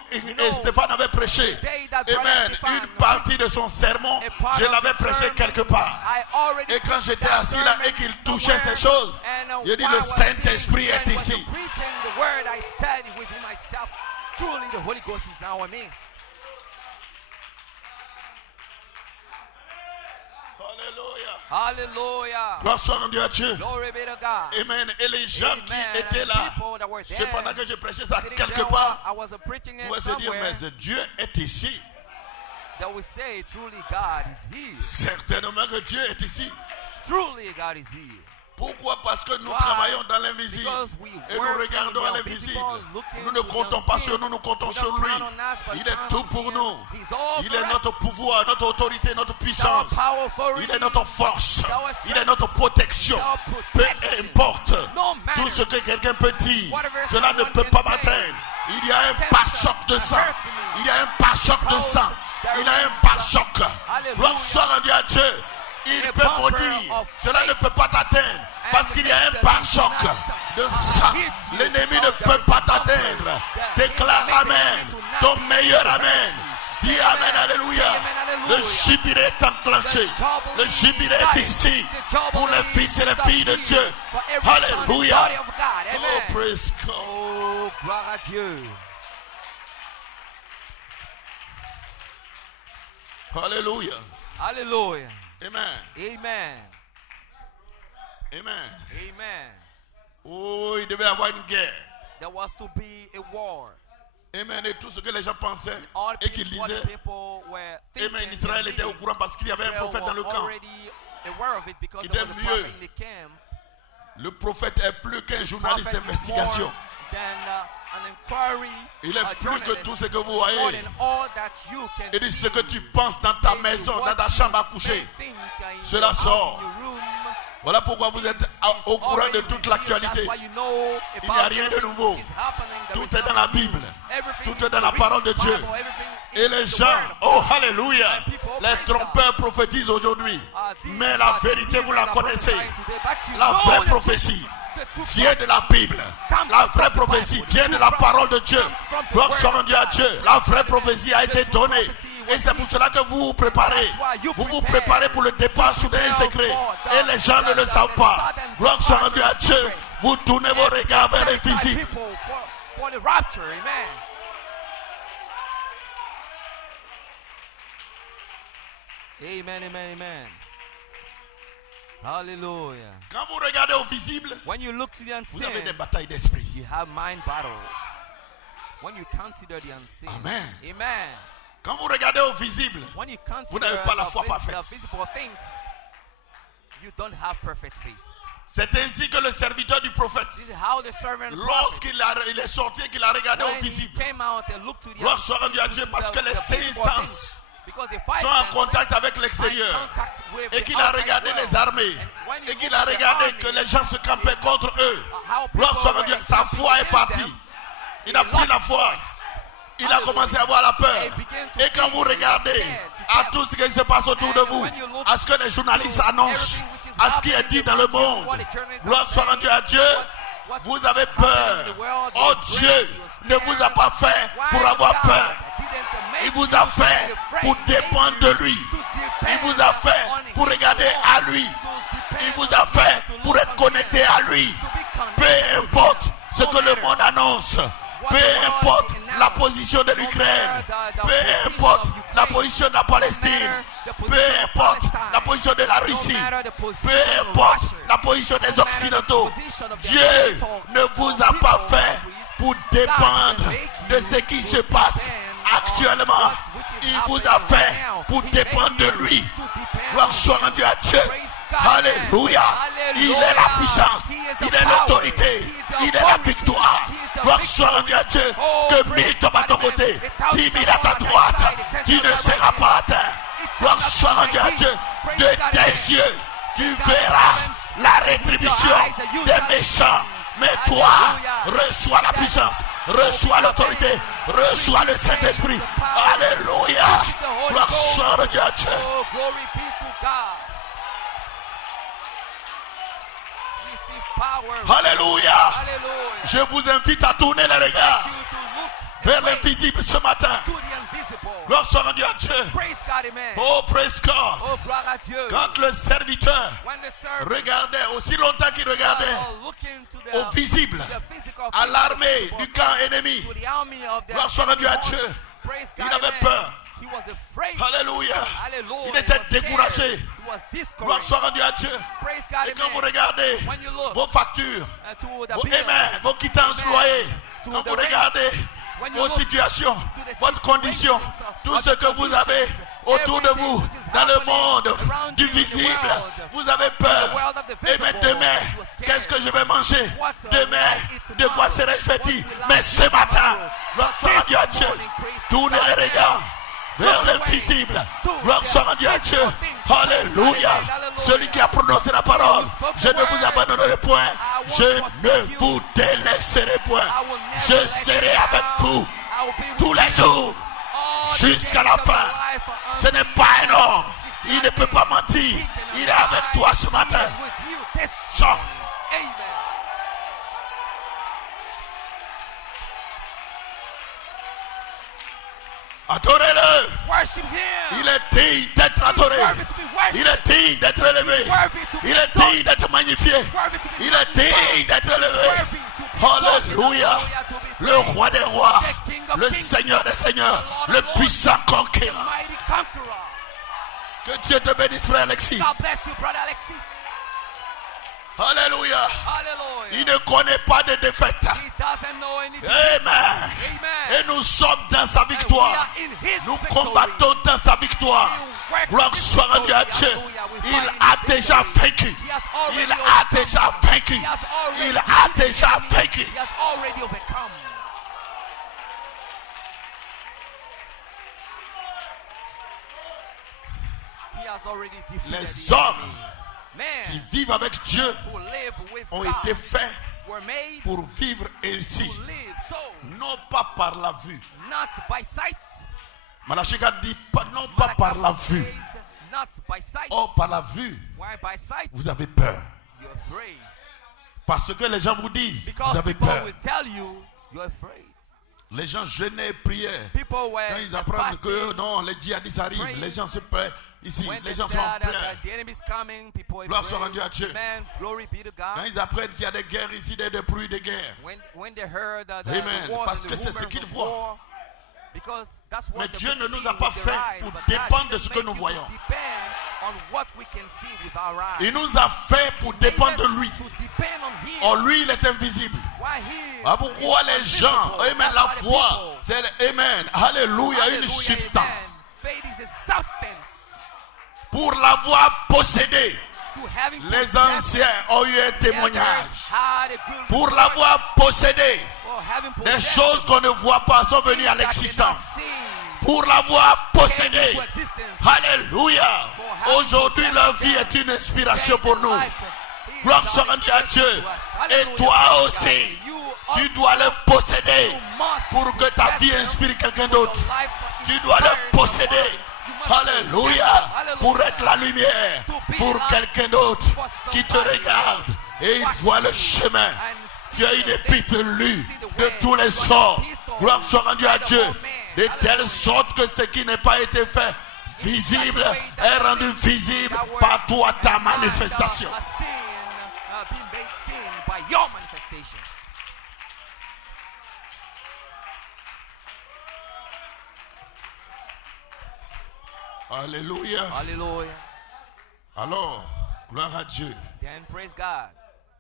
Stéphane avait prêché, amen, une partie de son sermon, je l'avais prêché quelque part. Et quand j'étais assis là et qu'il touchait ces choses, il dit, le Saint-Esprit est ici. Hallelujah. Gloire soit rendue à Dieu. Glory be to God. Amen. Et les gens Amen. qui étaient là, People that were there, cependant que je prêchais ça sitting quelque there part, while I was preaching it pouvaient se dire, somewhere, mais Dieu est ici. that we say truly God is here. Certainement que Dieu est ici. Truly God is here. Pourquoi? Parce que nous Why? travaillons dans l'invisible Because we et nous work regardons in à the l'invisible. invisible, looking Nous ne to the comptons pas unseen. sur nous, nous comptons We sur don't lui. count on us, but Il est count tout on pour him. nous. He's all Il for est notre us. pouvoir, notre autorité, notre He's our puissance. power for Il us. est notre force. He's our Il est notre protection. Our Peu protection. importe No matter tout ce que quelqu'un peut dire, whatever cela ne someone peut can pas say. m'atteindre. Il y a un Can't pare-choc de sang. hurt me. Il y a un pare-choc de sang. Il a un pare-choc. Hallelujah. Gloire soit rendue à Dieu. Il A peut bumper maudire. of Cela ne faith. peut pas t'atteindre. Parce qu'il y a un pare-choc de sang. L'ennemi ne peut pas t'atteindre. Déclare Amen. Ton meilleur Amen. Dis Amen, Alléluia. Le jubilé est enclenché. Le jubilé est ici pour les fils et les filles de Dieu. For every son and Alléluia. daughter of God. Oh, Amen. praise God. Oh, gloire à Dieu. Hallelujah. Hallelujah. Amen. Amen. Amen. Amen. Oh, il devait y avoir une guerre. There was to be a war. Amen. Et tout ce que les gens pensaient All et qu'ils what lisaient. people were thinking, Amen. Israël était au courant parce qu'il y avait un Israel prophète dans le were camp. already aware of it because Qui there was a était prophet mieux. in the camp. Le prophète est plus qu'un journaliste Prophet is d'investigation. more than an inquiry, Il est a plus que journalist, tout ce que vous more voyez. than all that you can Il dit see. ce que tu penses dans ta Say maison, what dans ta you chambre à may coucher. think in Cela your house, sort. in your room, Voilà pourquoi vous êtes au courant de already toute revealed. l'actualité. That's why you know Il n'y a about rien de everything nouveau. which is happening. There Tout is est dans la nothing new. Bible. Everything Tout est is dans la written parole de in the Dieu. Bible. Everything Et is les the gens, word of oh God. alléluia, And people les praise trompeurs prophétisent aujourd'hui. These Mais la are the vérité, vous la deceivers that connaissez. prophesying today, but you La know vraie the prophétie truth. The truth vient de la Bible. La vraie from the prophétie Bible. vient de la parole de Dieu. from the Gloire word soit of rendue à God. Dieu. La vraie prophétie a été true donnée. prophecy Et was c'est pour cela que vous vous préparez. That's why you Vous vous prepare. préparez pour le départ soudain et secret. for Et les gens ne le savent pas. Gloire soit rendue à Dieu. Vous tournez vos regards vers l'invisible. people for the rapture. Amen. Amen, amen, amen. Hallelujah. Quand vous regardez au visible, When you look to the vous avez des unseen, batailles d'esprit. you have mind battle. When you consider the unseen, Amen. amen. Quand vous regardez au visible, When you consider vous n'avez pas la foi the parfaite. visible things, you don't have perfect faith. C'est ainsi que le serviteur du prophète, This is how the servant prophet, lorsqu'il est sorti et qu'il a regardé au when he visible, came out and looked to the gloire soit rendue à Dieu parce que les cinq sens sont en contact avec l'extérieur et qu'il a regardé les armées et qu'il a regardé que les gens se campaient contre eux. Gloire soit rendue à Dieu. Sa foi est partie. Il n'a plus la foi. Il a commencé à avoir la peur. Et quand vous regardez à tout ce qui se passe autour de vous, à ce que les journalistes annoncent, à ce qui est dit dans le monde, gloire soit rendue à Dieu, vous avez peur. Oh Dieu ne vous a pas fait pour avoir peur. Il vous a fait pour dépendre de lui. Il vous a fait pour regarder à lui. Il vous a fait pour être connecté à lui. Peu importe ce que le monde annonce. Peu importe la position de l'Ukraine. Peu importe la position de la Palestine. Peu importe la position de la Russie. Peu importe la position des Occidentaux. Dieu ne vous a pas fait pour dépendre de ce qui se passe actuellement. Il vous a fait pour dépendre de lui. Gloire soit rendue à Dieu. Alléluia. Il est la puissance. Il est l'autorité. Il est la victoire. Gloire soit rendue à Dieu. Que 1000 tombent à ton côté, 10 000 à ta droite. Tu ne seras pas atteint. Gloire soit rendue à Dieu. De tes yeux, tu verras la rétribution des méchants. Mais toi, reçois la puissance, reçois l'autorité, reçois le Saint-Esprit. Alléluia. Gloire soit rendue à Dieu. Oh, glory be to God. Receive power. Alléluia. Hallelujah. Je vous invite à tourner les regards You to look vers l'invisible ce matin. to the invisible. Gloire soit rendue à Dieu. Praise God, amen. Oh, praise God. Oh, gloire à Dieu. Quand le serviteur When the servant regardait, aussi longtemps qu'il regardait looking to the au visible, the physical à l'armée people, du camp ennemi, to the army of the gloire soit rendue à Dieu. Praise Il God, avait amen. peur. He was afraid. Alléluia. Hallelujah. Il était découragé. He was Gloire discouraged. soit rendue à Dieu. Praise God. Et quand vous Amen. regardez When you look vos factures, to the vos bill, aimants, vos quittances Amen. loyers, To quand the vous rent, regardez when you vos look situations, to the votre condition, situations of tout ce que vous avez autour de vous, dans le monde du visible, vous avez peur. Et mais demain, qu'est-ce que je vais manger? Demain, de quoi serai-je vêtu? Mais ce matin, gloire soit rendue à Dieu. Tournez les regards vers l'invisible. Gloire soit rendue à Dieu. Alléluia. Celui qui a prononcé la parole, je ne vous abandonnerai point. Je ne vous délaisserai point. Je serai avec vous tous les jours jusqu'à la fin. Ce n'est pas un homme. Il ne peut pas mentir. Il est avec toi ce matin. Chant. Amen. Adorez-le. Worship him. Il est digne d'être adoré. Il est digne d'être élevé. Il est digne d'être magnifié. Il est digne d'être élevé. Alléluia. Le roi des rois. Le Seigneur des seigneurs. Le puissant conquérant. Mighty conqueror. Que Dieu te bénisse, frère Alexis. God bless you, brother Alexis. Alléluia. Hallelujah. Il ne connaît pas de défaite. He doesn't know anything. Amen. Amen. Et nous sommes dans sa victoire. Nous combattons dans sa victoire. Gloire soit rendue à Dieu. Il a déjà vaincu. Il a déjà vaincu. Il a déjà vaincu. He has already overcome. He has already defeated Les the hommes enemy. qui Men vivent avec Dieu who live with ont God été faits were made pour vivre ainsi. to live so, Non pas par la vue. not by sight. Malachi 4 dit non pas par la vue. Says, not by sight. Or par la vue, Why by sight? vous avez peur. You're afraid. Parce que les gens vous disent, Because vous avez people peur. will tell you you're afraid. Les gens jeûnaient et priaient. People were Quand ils apprennent que fasting. non, les djihadistes arrivent, les gens se plaignent ici, When les they gens said sont en that plein. the enemy is coming, people are Gloire soit afraid. rendue à Dieu. Amen. Glory be to Quand God. ils apprennent qu'il y a des guerres ici, des bruits de guerre. When they heard the Amen. wars Parce and que the c'est ce rumors qu'ils of voient. war, because that's what Mais they Dieu could ne nous see a pas with their fait eyes, pour but dépendre God de ce que didn't nous make voyons. you depend on what we can see with our eyes. Il nous a fait pour dépendre de lui. To depend on him. Or lui, il est invisible. Why he Ah, pourquoi is les gens, invisible. amen, That's la why the foi, people- c'est, amen, alléluia, une Hallelujah, substance. amen. Faith is a substance. Pour l'avoir possédé, To having les possessed anciens ont eu un it, témoignage. had a good Pour report. l'avoir possédé, Or having des possessed choses it, qu'on ne voit pas sont venues à that l'existence. cannot see, Pour l'avoir possédé, came into existence. alléluia. Aujourd'hui, leur vie est une inspiration pour nous. Gloire soit rendue à Dieu. Et toi aussi, tu dois le posséder pour que ta vie inspire quelqu'un d'autre. Tu dois le posséder. Alléluia. Pour être la lumière pour quelqu'un d'autre qui te regarde et il voit le chemin. Tu as une épître lue de tous les sorts. Gloire soit rendue à Dieu. De telle sorte que ce qui n'a pas été fait visible est rendu visible par toi, ta manifestation. Being made seen by your manifestation. Alléluia. Hallelujah. Alors, gloire à Dieu. Then praise God.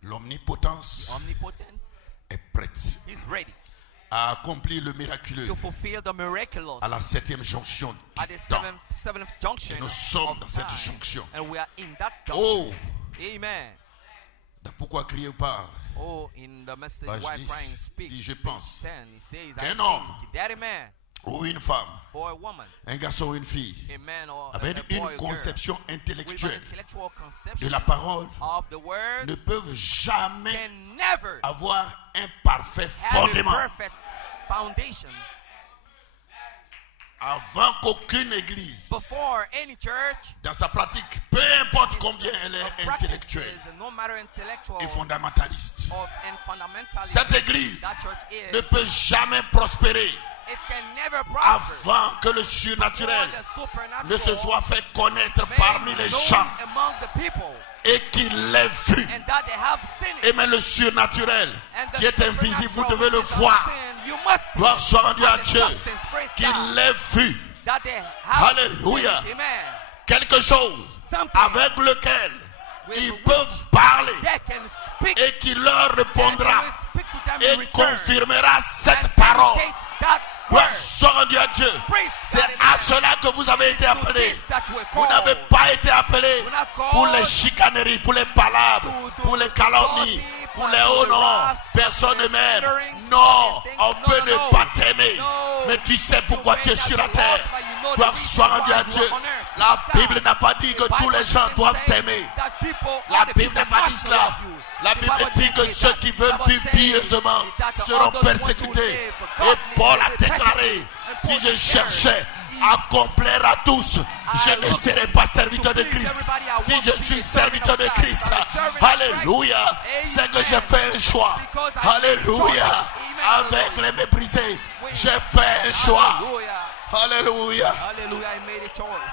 L'omnipotence Omnipotence est prête is ready à accomplir le miraculeux to fulfill the miraculous à la 7e jonction at du the temps. seventh junction. Et nous sommes of dans cette time. jonction. And we are in that Oh, junction. Amen. pourquoi crier ou pas? Oh, in the message, Page why 10, crying speak. dit, je pense 10, he says, qu'un I homme think that a man ou une femme, or a woman, un garçon ou une fille, a man or avec a boy une or girl, conception with an intellectuelle intellectual de conception la parole of the word ne peuvent jamais can never avoir un parfait have a fondement. perfect foundation. Avant qu'aucune église, Before any church dans sa pratique, peu importe combien elle est practices, intellectuelle no matter intellectual et fondamentaliste, and fundamentalist, cette église that church ne is, peut jamais prospérer it can never prosper avant que le surnaturel before the supernatural ne se soit fait connaître may parmi les known gens among the people, et qu'il l'ait vu. and that they have seen it. Et mais le surnaturel And the qui est invisible, vous supernatural devez le which is voir. unseen, you must see Gloire soit rendue à the Dieu substance, praise qu'il God, l'ait vu that they have Alléluia. spirit, amen, quelque chose something avec lequel with ils which peuvent parler they can speak, et qui leur and they répondra will speak to them in et return, confirmera cette and parole. validate that Gloire word. soit rendue à Dieu. Praise C'est God, à amen. cela que vous avez été To appelés. this that you were Vous called. n'avez pas été appelés You're not called pour les chicaneries, pour les palabres, to pour les calomnies, gossip, pour les to hauts the noms. laughs, Personne ne the m'aime. slanderings, Non, these things. on No, peut no, ne no. pas t'aimer. No. Mais tu sais pourquoi tu es sur la terre. But you know the Gloire reason soit rendue why à you Dieu. are on earth. La Praise Bible God. n'a pas dit que The tous Bible les gens didn't doivent say t'aimer. that people, La all the Bible people n'a pas dit must cela. love you. La The Bible Bible dit didn't que say ceux that. qui The veulent Bible vivre says pieusement that all seront those who want to persécutés. live Et godly Paul will a be déclaré, persecuted. si And je Paul cherchais à complaire à tous, je ne serai pas serviteur de Christ. Si je suis serviteur de Christ, alléluia, c'est que j'ai fait un choix. Alléluia, avec les méprisés, j'ai fait un choix. Hallelujah. Alléluia. Hallelujah. I made a choice.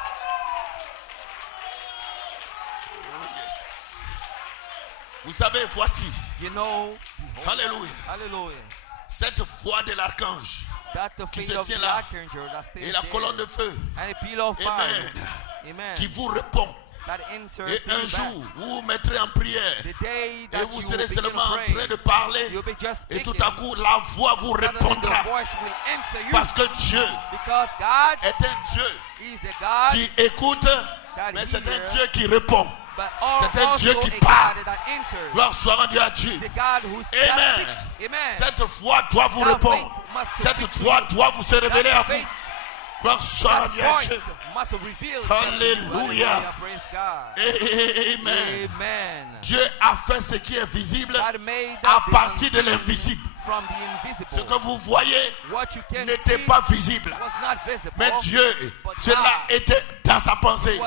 Vous savez, voici, You know, alléluia, hallelujah. cette foi de l'archange That the qui faith se of tient the là archangel that stays et la there, colonne de feu, and a pillar of fire. amen, Amen. qui vous répond. That answers Et un you back. jour, vous vous mettrez en prière The day et that vous you serez begin seulement en praying, train de parler you'll be just et tout speaking, à coup la voix vous suddenly répondra the voice will answer you. parce que Dieu Because God est un Dieu is a God qui écoute, mais c'est un Dieu qui répond. but c'est un also Dieu qui a parle. God that answers. Gloire soit rendue à Dieu. It's a God who Amen. speaks. Amen. Cette foi doit vous That répondre. faith must Cette speak to foi you. doit vous se révéler à That vous. faith, Gloire soit that rendue à voice Dieu. must reveal Hallelujah. Praise God. Amen. Amen. Dieu a fait ce qui est visible God made à the partir de unseen l'invisible. from the invisible. Ce que vous voyez What you can n'était see pas visible. was not visible. Mais Dieu, but cela God était dans sa pensée.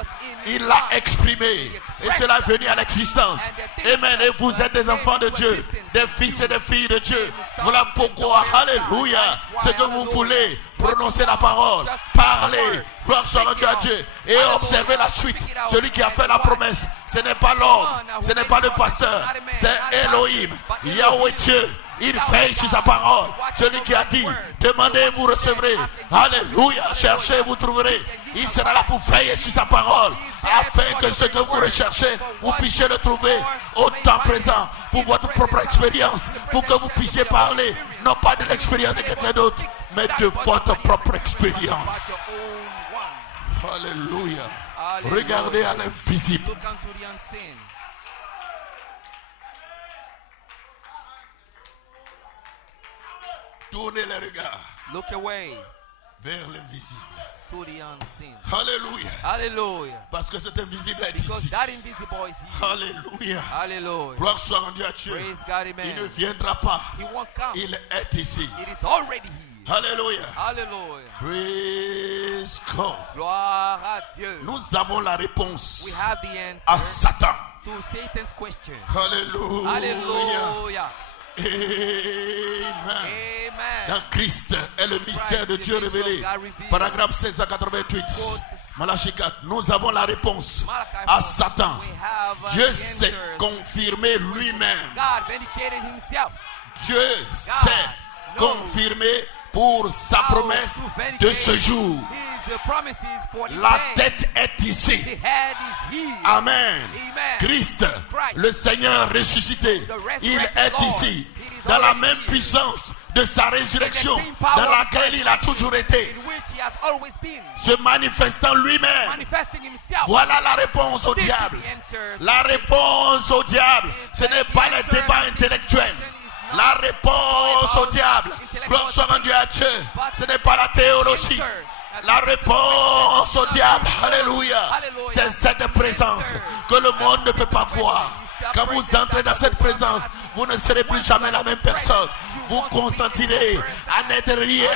Il l'a exprimé. Et cela est venu à l'existence. Amen. Et vous êtes des enfants de Dieu, des fils et des filles de Dieu. Voilà pourquoi, alléluia, ce que vous voulez, prononcez la parole, parlez, gloire soit rendue à Dieu. Et observez la suite. Celui qui a fait la promesse, ce n'est pas l'homme, ce n'est pas le pasteur, c'est Elohim, Yahweh Dieu. Il veille sur sa parole. Celui qui a dit, demandez, vous recevrez. Alléluia, cherchez, vous trouverez. Il sera là pour veiller sur sa parole, afin que ce que vous recherchez, vous puissiez le trouver au temps présent, pour votre propre expérience, pour que vous puissiez parler, non pas de l'expérience de quelqu'un d'autre, mais de votre propre expérience. Alléluia. Regardez à l'invisible. Look unto the unseen. Tournez les regards Look away vers l'invisible. to the unseen. Alléluia. Hallelujah. Parce que cet invisible est Because ici. that invisible is here. Alléluia. Hallelujah. Gloire soit rendue à Dieu. Praise God, Il ne amen. viendra pas. He won't come. Il est ici. It is already here. Alléluia. Hallelujah. Praise God. Gloire à Dieu. Nous avons la réponse We have the à answer Satan. to Satan's question. Alléluia. Hallelujah. Amen. Amen. Dans Christ est le mystère de Dieu révélé. Paragraphe 16 à 88. Malachie 4. Nous avons la réponse à Satan. We have Dieu the s'est answer. confirmé lui-même. God vindicated himself. Dieu s'est confirmé pour sa promesse de ce jour. His promises for this La day. tête est ici. The head is here. Amen. Amen. Christ, le Seigneur ressuscité, il est ici, dans la même puissance de sa résurrection, dans laquelle il a toujours été, In which he has always been. se manifestant lui-même. Manifesting himself. Voilà la réponse au This is diable. the answer. La réponse au diable, ce n'est pas les débats intellectuels. La réponse au diable, gloire soit rendue à Dieu, ce n'est pas la théologie. La réponse au diable, alléluia, c'est cette présence que le monde ne peut pas voir. Quand vous entrez dans cette présence, vous ne serez plus jamais la même personne. Vous consentirez à n'être rien.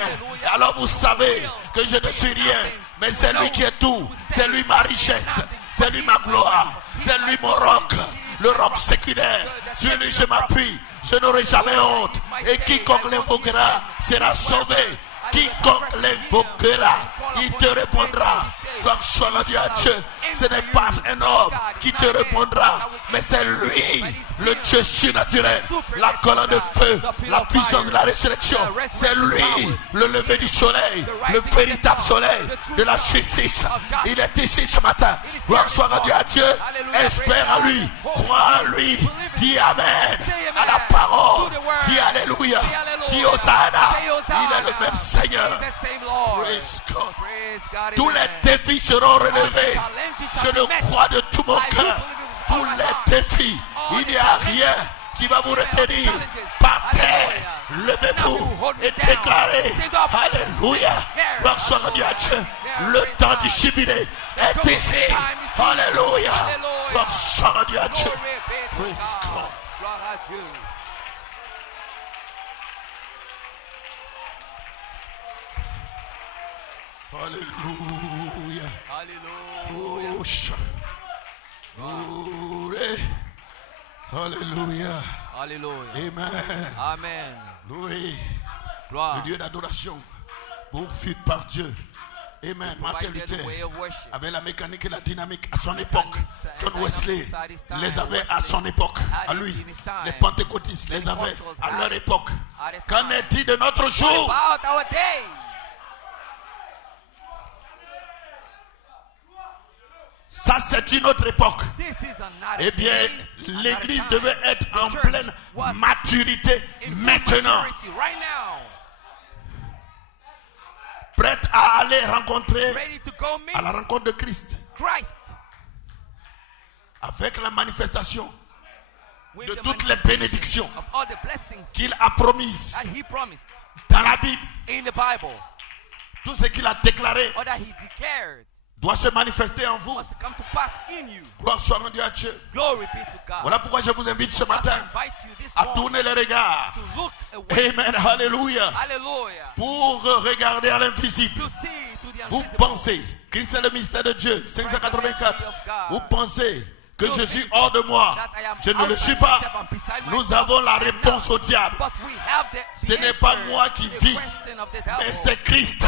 Alors vous savez que je ne suis rien, mais c'est lui qui est tout. C'est lui ma richesse, c'est lui ma gloire, c'est lui mon roc, le roc séculaire. Sur lui je m'appuie, je n'aurai jamais honte. Et quiconque l'invoquera sera sauvé. Quiconque l'invoquera, il te répondra. Gloire soit rendue à Dieu. Ce n'est pas un homme qui te répondra, mais c'est lui, le Dieu surnaturel, la colonne de feu, la puissance de la résurrection. C'est lui, le lever du soleil, le véritable soleil de la justice. Il est ici ce matin. Gloire soit rendue à Dieu. Espère en lui, crois en lui. Dis Amen à la parole. Dis Alléluia. Dis Hosanna. Il est le même Seigneur. Praise God. Tous les défis seront relevés. Je le crois de tout mon cœur. Tous les défis. Il n'y a rien qui va vous retenir. Partez, levez-vous et déclarez Alléluia. Gloire soit rendue à Dieu. Le temps du jubilé est ici. Alléluia. Gloire soit rendue à Dieu. Praise God. Alléluia. Alléluia. Alléluia. Amen. Amen. Loué. Gloire. Le lieu d'adoration pourvu par Dieu. Amen. Martin Luther avait la mécanique et la dynamique à son époque. John Wesley les avait à son époque, à lui. Les pentecôtistes les avaient à leur époque. Qu'en est-il de notre jour? Ça, c'est une autre époque. Eh bien, l'église devait être en pleine maturité maintenant. Prête à aller rencontrer, à la rencontre de Christ. Avec la manifestation de toutes les bénédictions qu'il a promises dans la Bible. Tout ce qu'il a déclaré doit se manifester en vous. Gloire soit rendue à Dieu. Voilà pourquoi je vous invite ce matin à tourner les regards. Amen. Alléluia. Pour regarder à l'invisible. Vous pensez, Christ est le mystère de Dieu. 584. Vous pensez que je suis hors de moi. Je ne le suis pas. Nous avons la réponse au diable. Ce n'est pas moi qui vis, mais c'est Christ,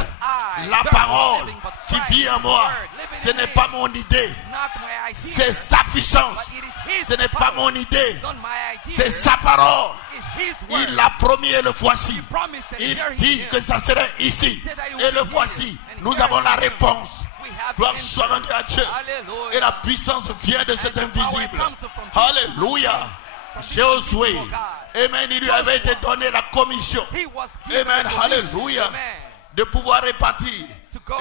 la parole qui vit en moi. Ce n'est pas mon idée, c'est sa puissance. Ce n'est pas mon idée, c'est sa parole. Il l'a promis et le voici. Il dit que ça serait ici et le voici. Nous avons la réponse. Gloire soit rendue à Dieu. Et la puissance vient de cet invisible. Alléluia. Josué. Amen. Il lui avait été donné la commission. Amen. Alléluia. De pouvoir répartir.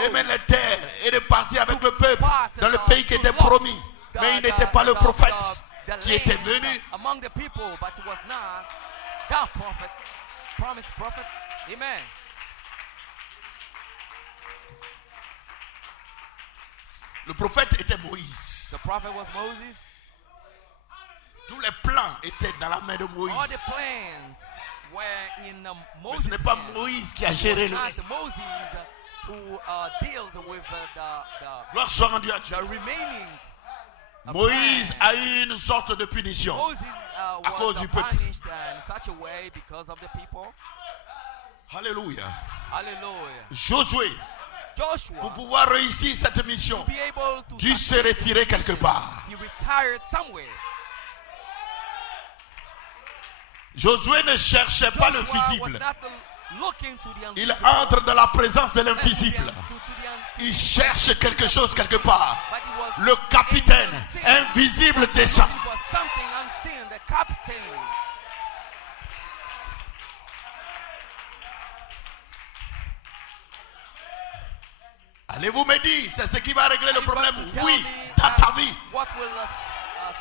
Amen. Les terres et de partir avec le peuple dans le pays qui était promis. Mais il n'était pas le prophète qui était venu. Amen. Le prophète était Moïse. The prophet was Moses. Tous les plans étaient dans la main de Moïse. All the plans were in Mais Moses. ce n'est pas Moïse qui a géré le reste. Moses who dealt with Gloire soit rendue à Dieu. the remaining. Moïse a eu une sorte de punition Moses à cause was du peuple. punished in such a way because of the people. Alléluia. Hallelujah. Josué, Joshua, pour pouvoir réussir cette mission, to be able to dû se retirer quelque part. he retired somewhere. Josué ne cherchait pas le Joshua was visible. not looking to the Il invisible, entre dans la présence de l'invisible. to the Il cherche quelque chose quelque part. but it was Le capitaine invisible descend. it was something unseen. The captain. Allez-vous me dire, c'est ce qui va régler le Are you going problème? to tell Oui, me dans ta vie. What will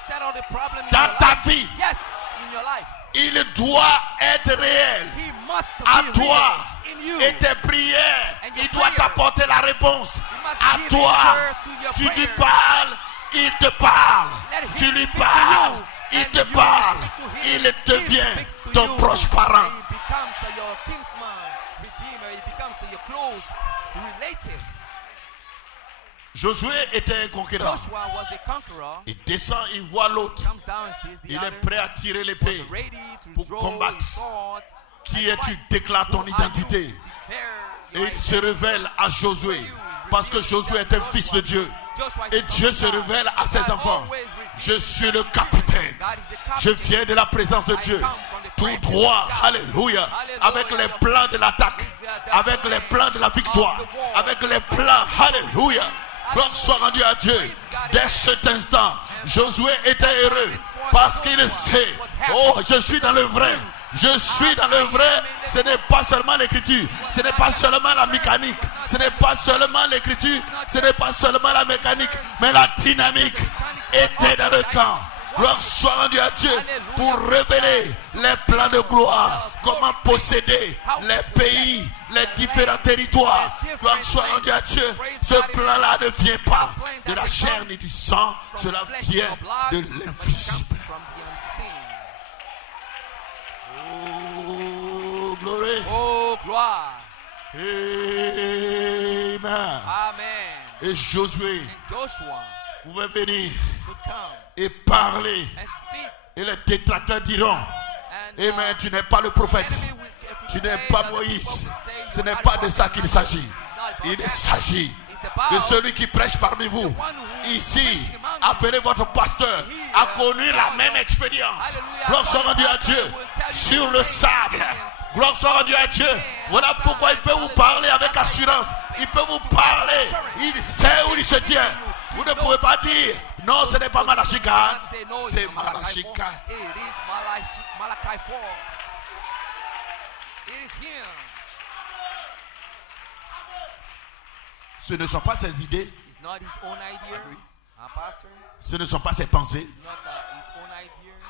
settle the problem in Dans your ta life? vie. Yes, in your life. Il doit être réel. He must À be toi real in you. et tes prières. And your Il doit prayers. t'apporter la réponse. must À give toi, answer to your tu lui prayers. parles, il te parle. Let him Tu lui speak to parles, you, il and te you parle. speak to him. Il He devient speaks to ton you, proche parent. and he becomes your kinsman, redeemer. He becomes your close relative. Josué était un conquérant. Joshua was a conqueror. Il descend, il voit l'autre. Comes down and sees the Il other. est prêt à tirer l'épée. Was ready to pour draw combattre. his sword. Qui and es-tu? fight. Déclare ton Who are you? identité. Declare Et your il se révèle à Josué. Parce que Josué est un fils de Dieu. Et Dieu se révèle à ses enfants. Je suis le capitaine. Je viens de la présence de Dieu. Tout droit, alléluia, avec les plans de l'attaque, avec les plans de la victoire, avec les plans, alléluia. Gloire soit rendue à Dieu. Dès cet instant, Josué était heureux parce qu'il sait, oh, je suis dans le vrai. Je suis dans le vrai. Ce n'est pas seulement l'écriture, ce n'est pas seulement la mécanique, ce n'est pas seulement l'écriture, ce n'est pas seulement la mécanique, mais la dynamique était dans le camp. Gloire soit rendue à Dieu pour révéler les plans de gloire, comment posséder les pays, les différents territoires. Gloire soit rendue à Dieu. Ce plan-là ne vient pas de la chair ni du sang, cela vient de l'invisible. Oh, glory. Oh, gloire. Amen. Amen. Et Josué Joshua pouvait venir would come et parler. and speak. Et les détracteurs diront, And Amen, tu n'es pas le prophète. enemy Tu n'es pas Moïse. Ce n'est pas de ça qu'il s'agit. Il s'agit de celui qui prêche parmi vous. Ici, appelez votre pasteur, a connu la même expérience. Gloire soit rendue à Dieu. Sur le sable. Gloire soit rendue à Dieu. Voilà pourquoi il peut vous parler avec assurance. Il peut vous parler. Il sait où il se tient. Vous ne pouvez pas dire, non, ce n'est pas Malachi 4. C'est Malachi 4. It is Malachi 4. It is him. Ce ne sont pas ses idées. It's not his own ideas, pastor. Ce ne sont pas ses pensées. It's not his own ideas.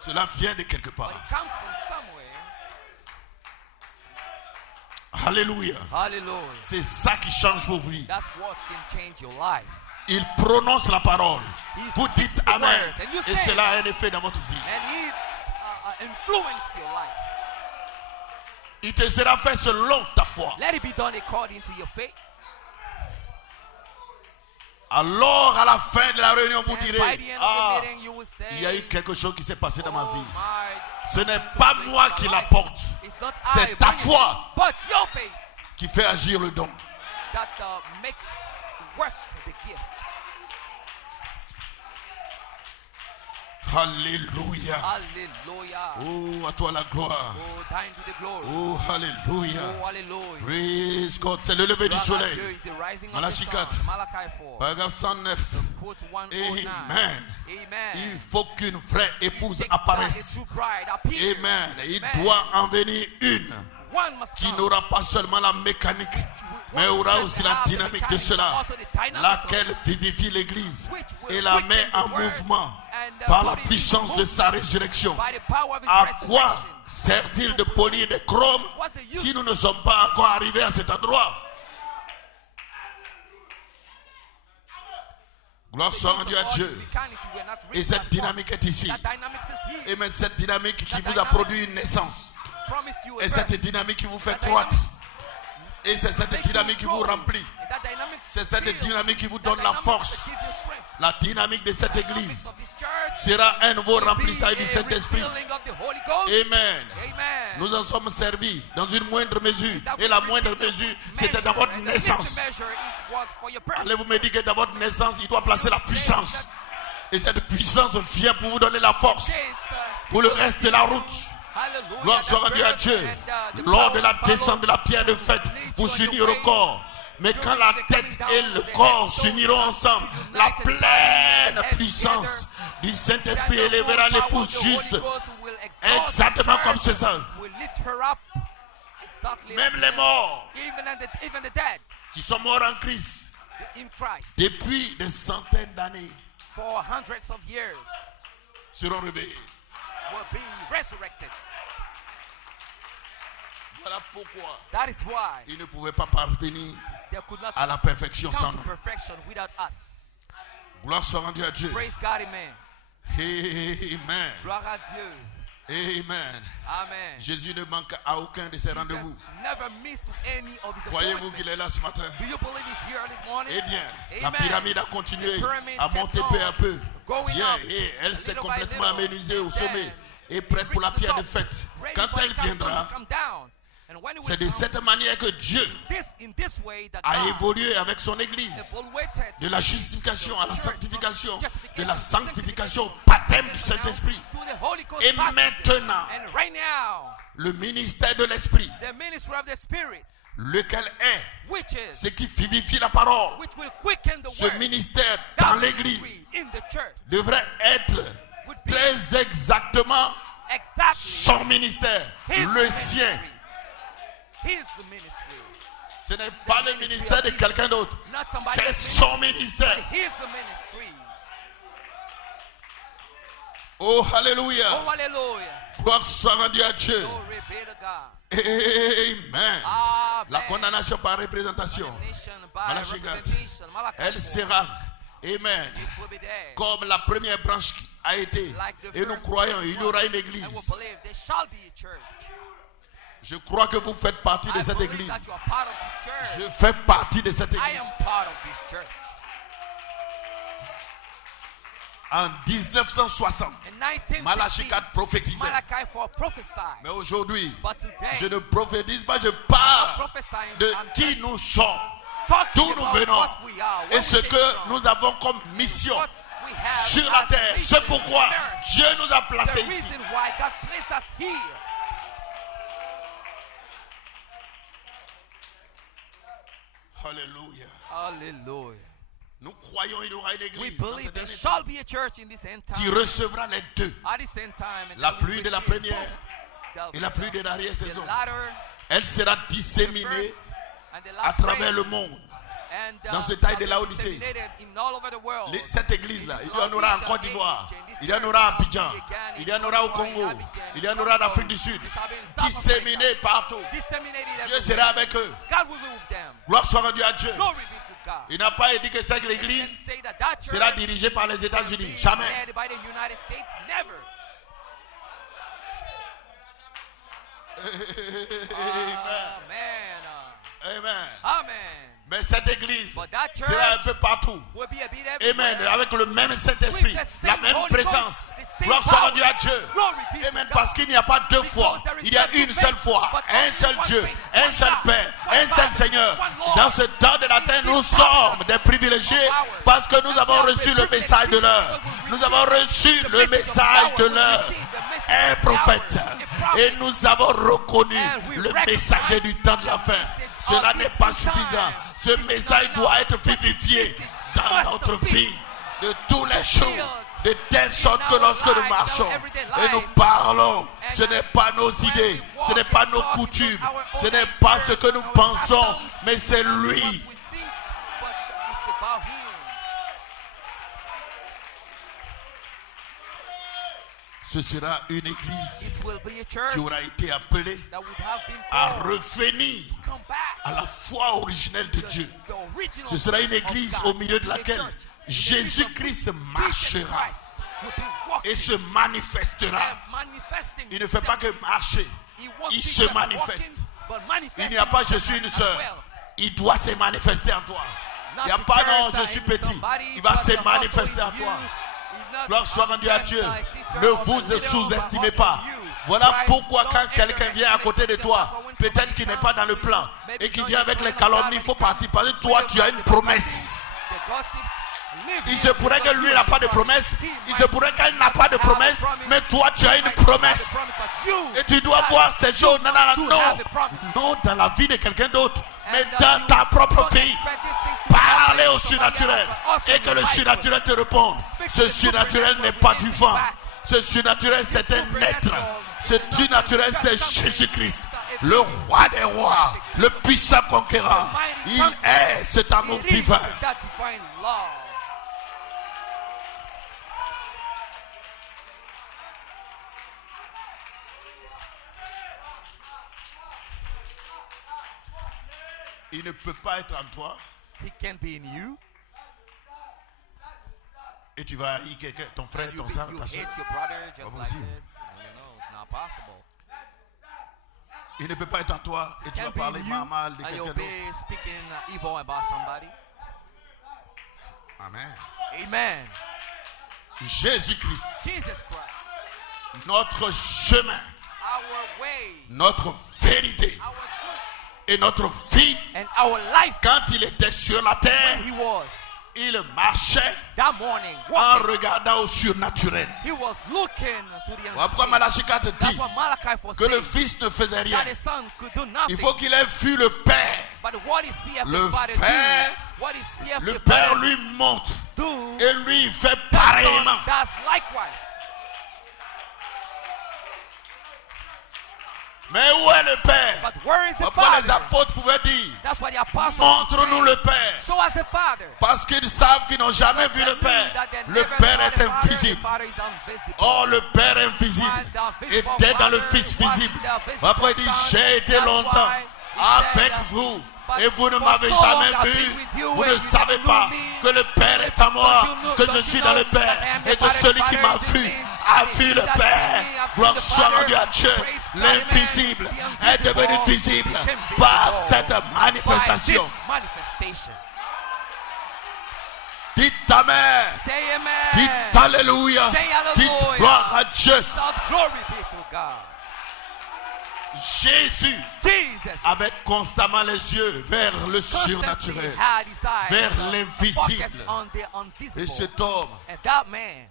Cela vient de quelque part. But it comes from somewhere. Alléluia. Hallelujah. C'est ça qui change vos vies. That's what can change your life. Il prononce la parole. Vous dites Amen. Et cela a un effet dans votre vie. And it influences your life. Il te sera fait selon ta foi. Let it be done according to your faith. Alors à la fin de la réunion, vous And by direz, the end of ah, the meeting, you will say, il y a eu quelque chose qui s'est passé dans ma oh vie. my, Ce n'est pas moi qui l'apporte. it's not C'est I ta bringing foi it, but your faith qui fait agir le don. that makes work the gift. Alléluia. Hallelujah. Oh, à toi la gloire. Oh, thine to the glory. Oh, alléluia. Oh, hallelujah. Praise God. C'est le lever du soleil. There is a rising of Malachi the sun. 4. Malachi 4. Paragraphe 109. Quote 109. Amen. Amen. Il faut qu'une vraie épouse Takes that apparaisse. a true bride appear. Amen. Il Amen. doit en venir une One must qui come. n'aura pas seulement la mécanique, mais aura aussi la dynamique de cela, laquelle vivifie l'Église et la met en mouvement par la puissance de sa résurrection. By the power of his À resurrection. quoi sert-il de polir des chromes si nous ne sommes pas encore arrivés à cet endroit? Gloire soit rendue à Dieu. Et cette dynamique est ici. Et même cette dynamique qui vous a produit une naissance. Et cette dynamique qui vous fait croître. Et c'est cette dynamique qui vous remplit. C'est cette dynamique qui vous donne la force. La dynamique de cette église sera un nouveau remplissage du Saint-Esprit. Amen. Nous en sommes servis dans une moindre mesure. Et la moindre mesure, c'était dans votre naissance. Allez-vous me dire que dans votre naissance, il doit placer la puissance. Et cette puissance vient pour vous donner la force pour le reste de la route. Gloire soit rendue à Dieu. Lors de la descente de la pierre de fête, vous s'unir au corps. Mais quand la tête et le corps s'uniront ensemble, la pleine puissance du Saint-Esprit élèvera l'épouse juste. Exactement comme c'est ça. Même les morts qui sont morts en Christ depuis des centaines d'années for hundreds of years seront réveillés. were being resurrected. Voilà pourquoi That is why ils ne pouvaient pas parvenir they could not à la perfection sans come to nous. perfection without us. Gloire soit rendue à Dieu. Praise God, amen. Amen. Gloire à Dieu. Amen. Amen. Jésus ne manque à aucun de ses rendez-vous. Jesus never missed any of his Croyez-vous appointments. qu'il est là ce matin? Do you believe he's here this morning? Eh bien, la Amen. pyramide a continué The pyramid à kept monter on peu à peu. going Bien, up, et elle s'est little by complètement little. aménisée au Then, sommet et prête pour la reach the pierre de top, fête. ready Quand for the elle capstone viendra, to come down. C'est de cette manière que Dieu a évolué avec son Église. De la justification à la sanctification, de la sanctification au baptême du Saint-Esprit. Et maintenant, le ministère de l'Esprit, lequel est ce qui vivifie la parole. Ce ministère dans l'Église devrait être très exactement son ministère, le sien. Ce n'est pas le ministère de quelqu'un d'autre, c'est son ministère. Oh, alléluia. Gloire soit rendue à Dieu. Amen. La condamnation par représentation, Malachie 4, elle sera, amen, comme la première branche a été. Et nous croyons, il y aura une église. Je crois que vous faites partie de cette église. Je fais partie de cette église. En 1960, Malachie 4 prophétisait. Mais aujourd'hui, je ne prophétise pas, je parle de qui nous sommes, d'où nous venons et ce que nous avons comme mission sur la terre. C'est pourquoi Dieu nous a placés ici. Alléluia. Hallelujah. Nous croyons qu'il y aura une We église dans believe cette there année shall be a church in this end qui time. recevra les deux, At this end time, and la that will pluie de la receive première both et la pluie de l'arrière-saison. the latter, Elle sera the disséminée first, and the à last travers rain. le monde. And, dans ce taille shall de be Laodicée. disseminated in all over the world. Cette église-là, il y en aura en Côte d'Ivoire, il y en aura à Abidjan, il y en aura au Congo, il y en aura en Afrique du Sud, disséminés partout. Dieu sera avec eux. God will be with them. Gloire soit rendue à Dieu. Glory be to God. Il n'a pas dit que cette église Didn't say that that church sera dirigée par les États-Unis. is Jamais. led by the United States. Never. Amen. Amen. Amen. Amen. Mais cette église But that church sera un peu partout. will be a bit Amen. everywhere. Avec le même Saint-Esprit, With the la same même Holy présence. Ghost, the same Gloire soit power. rendue à Dieu. Glory be to Amen. God. Parce qu'il n'y a pas deux fois. Because there is Il y a not une two seule faiths, foi, but un only seul one Dieu, faith, un one seul God, Père, one un seul Father, Seigneur. one Lord. Dans ce temps de la terre, nous sommes des privilégiés parce que nous avons reçu le message de l'heure. Nous avons reçu le message de l'heure. Un prophète. Et nous avons reconnu le messager du temps de la fin. Cela n'est pas suffisant. Ce message doit être vivifié dans notre vie de tous les jours. De telle sorte que lorsque nous marchons et nous parlons, ce n'est pas nos idées, ce n'est pas nos coutumes, ce n'est pas ce que nous pensons, mais c'est lui. Ce sera une église qui aura été appelée à revenir à la foi originelle de Dieu. Ce sera une église au milieu de laquelle Jésus-Christ marchera et se manifestera. Il ne fait pas que marcher, il se manifeste. Il n'y a pas je suis une sœur, il doit se manifester en toi. Il n'y a pas non je suis petit, il va se manifester en toi. Gloire soit rendue à Dieu. Ne vous sous-estimez pas. Voilà pourquoi quand quelqu'un vient à côté de toi, peut-être qu'il n'est pas dans le plan et qu'il vient avec les calomnies, il faut partir parce que toi tu as une promesse. Il se pourrait que lui n'a pas de promesse, il se pourrait qu'elle n'a pas de promesse, mais toi tu as une promesse. Et tu dois voir ces choses, non dans la vie de quelqu'un d'autre, mais dans ta propre vie. Parlez au surnaturel et que le surnaturel te réponde. Ce surnaturel n'est pas du vent. Ce surnaturel c'est un être. Ce surnaturel c'est Jésus-Christ, le roi des rois, le puissant conquérant. Il est cet amour divin. Il ne peut pas être en toi. He can be in you. Et tu vas haïr quelqu'un, ton frère, ton soeur, ta soeur. Hate your brother just Pas like possible. this. No, it's not possible. Il ne peut pas être en toi et tu vas Can be parler in you mal de and quelqu'un you'll d'autre. be speaking evil about somebody. Amen. Amen. Jésus-Christ, Jesus Christ, notre chemin, our way, notre vérité, our Et notre vie, and our life quand il était sur la terre, when he was il marchait that morning en walking. regardant au surnaturel. He was looking to the Voilà pourquoi unseen. Malachie 4 That's dit what Malachi was que le saying. Fils ne faisait rien. That the son could do Il nothing. faut qu'il ait vu le Père. But what is he Le Father Père, do? What is he Le Père lui montre do? et lui il fait The son pareillement. does likewise. Mais où est le Père? But where is the Pourquoi les Father? apôtres pouvaient dire That's what the apostles montre-nous le Père? show us the Father. Parce qu'ils savent qu'ils n'ont jamais vu le Père. Le Père est invisible. Or le Père invisible était dans le Fils visible. Après il dit, j'ai été longtemps avec vous et vous ne m'avez jamais vu. Vous ne savez pas que le Père est à moi, que je suis dans le Père et que celui qui m'a vu a vu le Père. Gloire soit rendue à Dieu. L'invisible est devenu visible par cette manifestation. Dites Amen. Say amen. Dites Alléluia. Say Dites hallelujah. gloire à Dieu. Shout glory be to God. Jésus Jesus avait constamment les yeux vers le constantly surnaturel, had his eyes vers focused l'invisible. on the Et invisible. cet homme, And that man,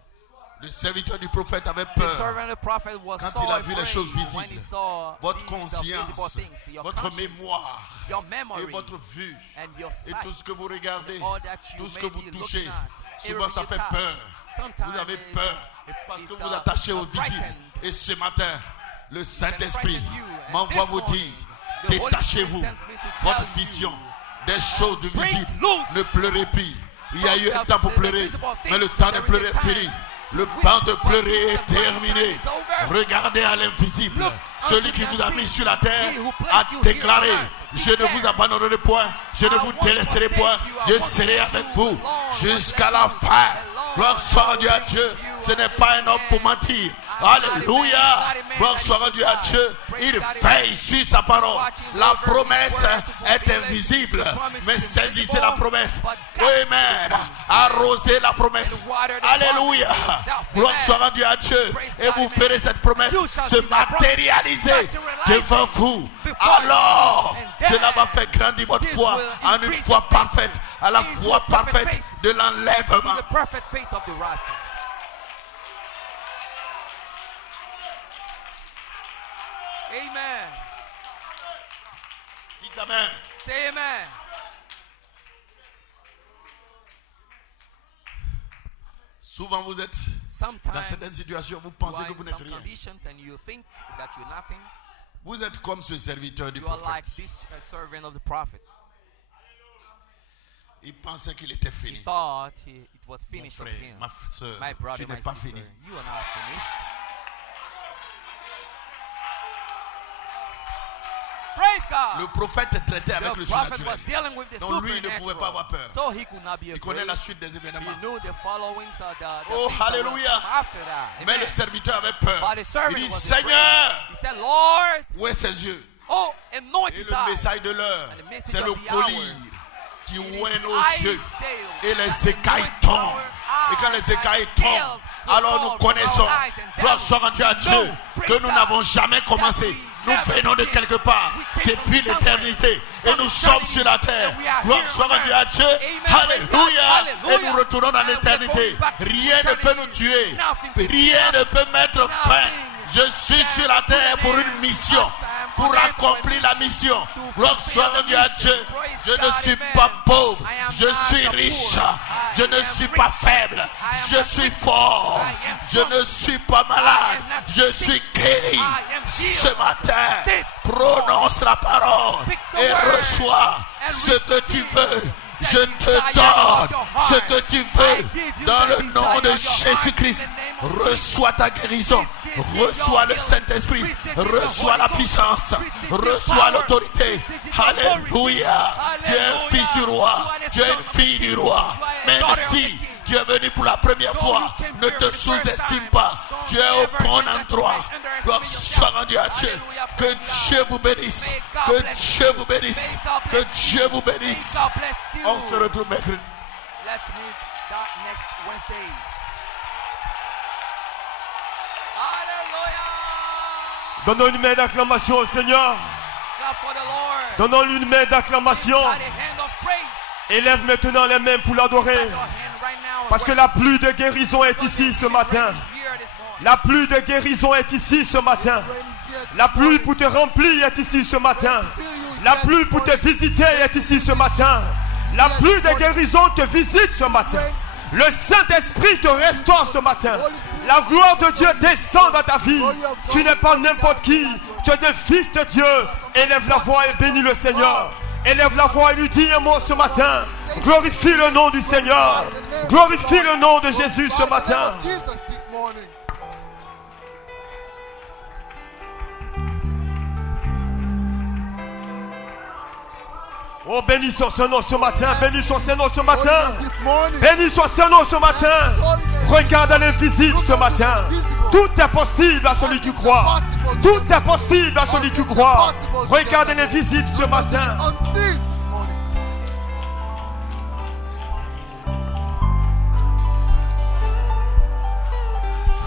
le serviteur du prophète, avait the peur. servant of the prophet, was Quand so il a vu les afraid choses when he visibles, saw votre these conscience, visible things, your votre conscience, mémoire your et memory, votre vue and your et sight, tout ce que vous regardez, all that you tout ce may que vous be touchez, looking at, souvent ça everything fait you touch. peur. Sometimes Vous avez it peur is- parce que it's, vous attachez au visible. frightened. Et ce matin, le Saint-Esprit frighten you. And m'envoie this vous morning, dire, the Holy détachez-vous Spirit sends me to tell votre you, vision des choses du break visible. loose Ne pleurez plus. Il y a eu un from temps pour the pleurer, visible things. mais le temps de There is pleurer a est time fini. Le which temps de what pleurer est the terminé. time is over. Regardez à l'invisible. Look Celui unto qui the vous a mis unseen. sur la terre He who placed a you here déclaré, on earth. je ne vous abandonnerai point, je ne I vous won't délaisserai forsake point, you. I je won't serai forsake avec you. vous Lord, jusqu'à will la bless fin. you. Gloire soit rendue à Dieu. Ce n'est pas un homme pour mentir. Alléluia. Gloire soit rendue à Dieu. Il veille sur sa parole. La promesse est invisible, mais saisissez la promesse. Amen. Arrosez la promesse. Alléluia. Gloire soit rendue à Dieu. Et vous ferez cette promesse se matérialiser devant vous. Alors, cela va faire grandir votre foi en une foi parfaite, à la foi parfaite de l'enlèvement. The perfect faith of the righteous. Amen. Dites Amen. Say amen. Souvent vous êtes dans Sometimes certaines situations, vous you pensez are que in vous n'êtes some rien. conditions and you think that you're nothing. Vous êtes comme ce serviteur du You are like prophète. this servant of the prophet. Il pensait qu'il était He fini. thought it was Mon finished for frère, him. ma soeur, My brother, tu my n'es pas sister, fini. you are not finished. Praise God. Le prophète traitait avec le The prophet was surnaturel. dealing with the Donc lui, il ne pouvait pas supernatural. avoir peur. So he could not be Il connaît afraid. la suite des He événements. knew the followings of the Oh, things that would hallelujah. come after that. Mais Amen. le serviteur avait peur. But the servant Il dit, was Seigneur, afraid. He said, Lord, où est ses yeux? oh, anoint Et his le eyes. message de l'heure, And the message c'est of le the hour. collier qui ouvre nos Eyes yeux. sail, Et les that écailles anoints tombent. our Et quand eyes, les écailles and the scales tombent, will alors fall nous from connaissons, our eyes, and gloire then soit rendue à we Dieu, know, que praise nous God, n'avons jamais commencé. Nous venons de quelque part, depuis l'éternité, et nous sommes sur la terre. Gloire soit rendue à Dieu. Alléluia. Et nous retournons dans l'éternité. Rien ne peut nous tuer. Rien ne peut mettre fin. Je suis sur la terre pour une mission, pour accomplir la mission. Gloire soit rendue à Dieu. Je ne suis pas pauvre, je suis riche. Je ne suis pas faible, je suis fort. Je ne suis pas malade, je suis guéri. Ce matin, prononce la parole et reçois ce que tu veux. Je te donne ce que tu veux dans le nom de Jésus-Christ. Reçois ta guérison, reçois le Saint-Esprit, reçois la puissance, reçois l'autorité. Alléluia. Tu es un fils du roi, tu es une fille du roi. Même si tu es venu pour la première fois, ne te sous-estime pas. Tu es au bon endroit. Gloire soit rendue à Dieu. Que Dieu vous bénisse. Que Dieu vous bénisse. Que Dieu vous bénisse. God bless you. On se retrouve mercredi. Let's meet that next Wednesday. Hallelujah. Donnons une main d'acclamation au Seigneur. Clap for the Lord. Donnons-lui une main d'acclamation. By the hand of praise. Élève maintenant les mains pour l'adorer. Your hand right now and Parce que worship. la pluie de guérison est ici ce matin. Here this morning. La pluie de guérison est ici ce matin. La pluie pour te remplir est ici ce matin. La pluie pour te visiter est ici ce matin. La pluie de guérison te visite ce matin. Le Saint-Esprit te restaure ce matin. La gloire de Dieu descend dans ta vie. Tu n'es pas n'importe qui. Tu es un fils de Dieu. Élève la voix et bénis le Seigneur. Élève la voix et lui dis un mot ce matin. Glorifie le nom du Seigneur. Glorifie le nom de Jésus ce matin. Oh, bénissons ce nom ce matin. Bénissons ce nom ce matin. Bénissons ce nom ce matin. Regarde à l'invisible ce matin. Tout est possible à celui qui croit. Tout est possible à celui qui croit. Regarde à l'invisible ce matin.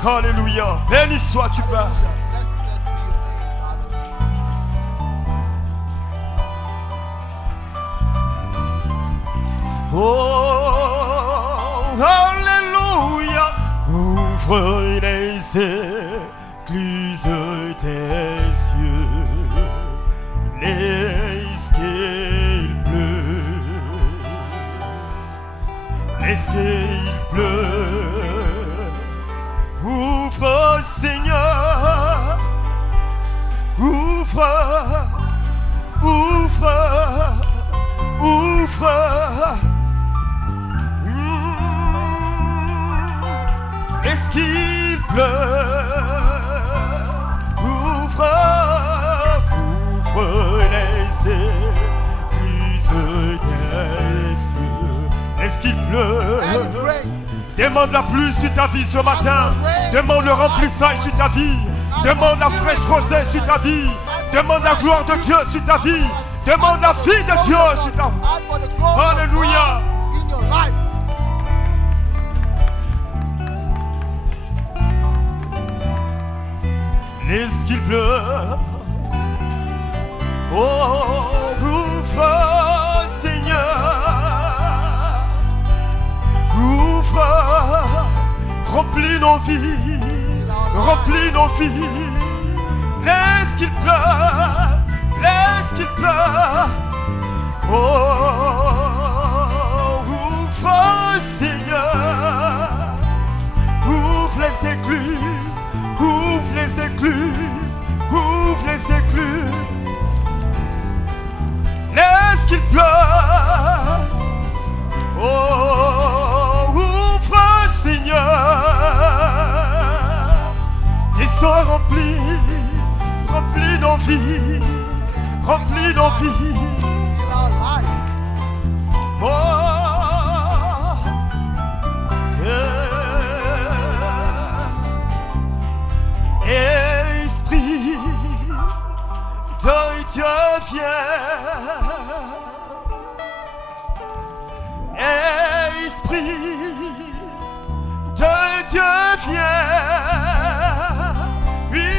Alléluia. Béni sois-tu, Père. Oh, alléluia. Ouvre les écluses des cieux. Laisse qu'il pleut. Laisse qu'il pleut. Ouvre, Seigneur. Ouvre. Ouvre. Ouvre. Est-ce qu'il pleut? Ouvre, ouvre les écluses des cieux. Est-ce qu'il pleut? Demande la pluie sur ta vie ce matin. Demande le remplissage sur ta vie. Demande la fraîche rosée sur ta vie. Demande la gloire de Dieu sur ta vie. Demande la vie de Dieu sur ta vie. Alléluia. Est-ce qu'il pleut? Oh, ouvre, Seigneur. Ouvre, remplis nos vies. Remplis nos vies. Laisse qu'il pleure. Laisse qu'il pleure. Oh, ouvre, Seigneur. Ouvre les écluses. Ouvre les écluses, ouvre les écluses. Laisse qu'il pleure. Oh, ouvre, Seigneur. Descends, remplis nos vies, remplis nos vies. Oh, yeah. Esprit de Dieu viens. Esprit de Dieu viens. Oui,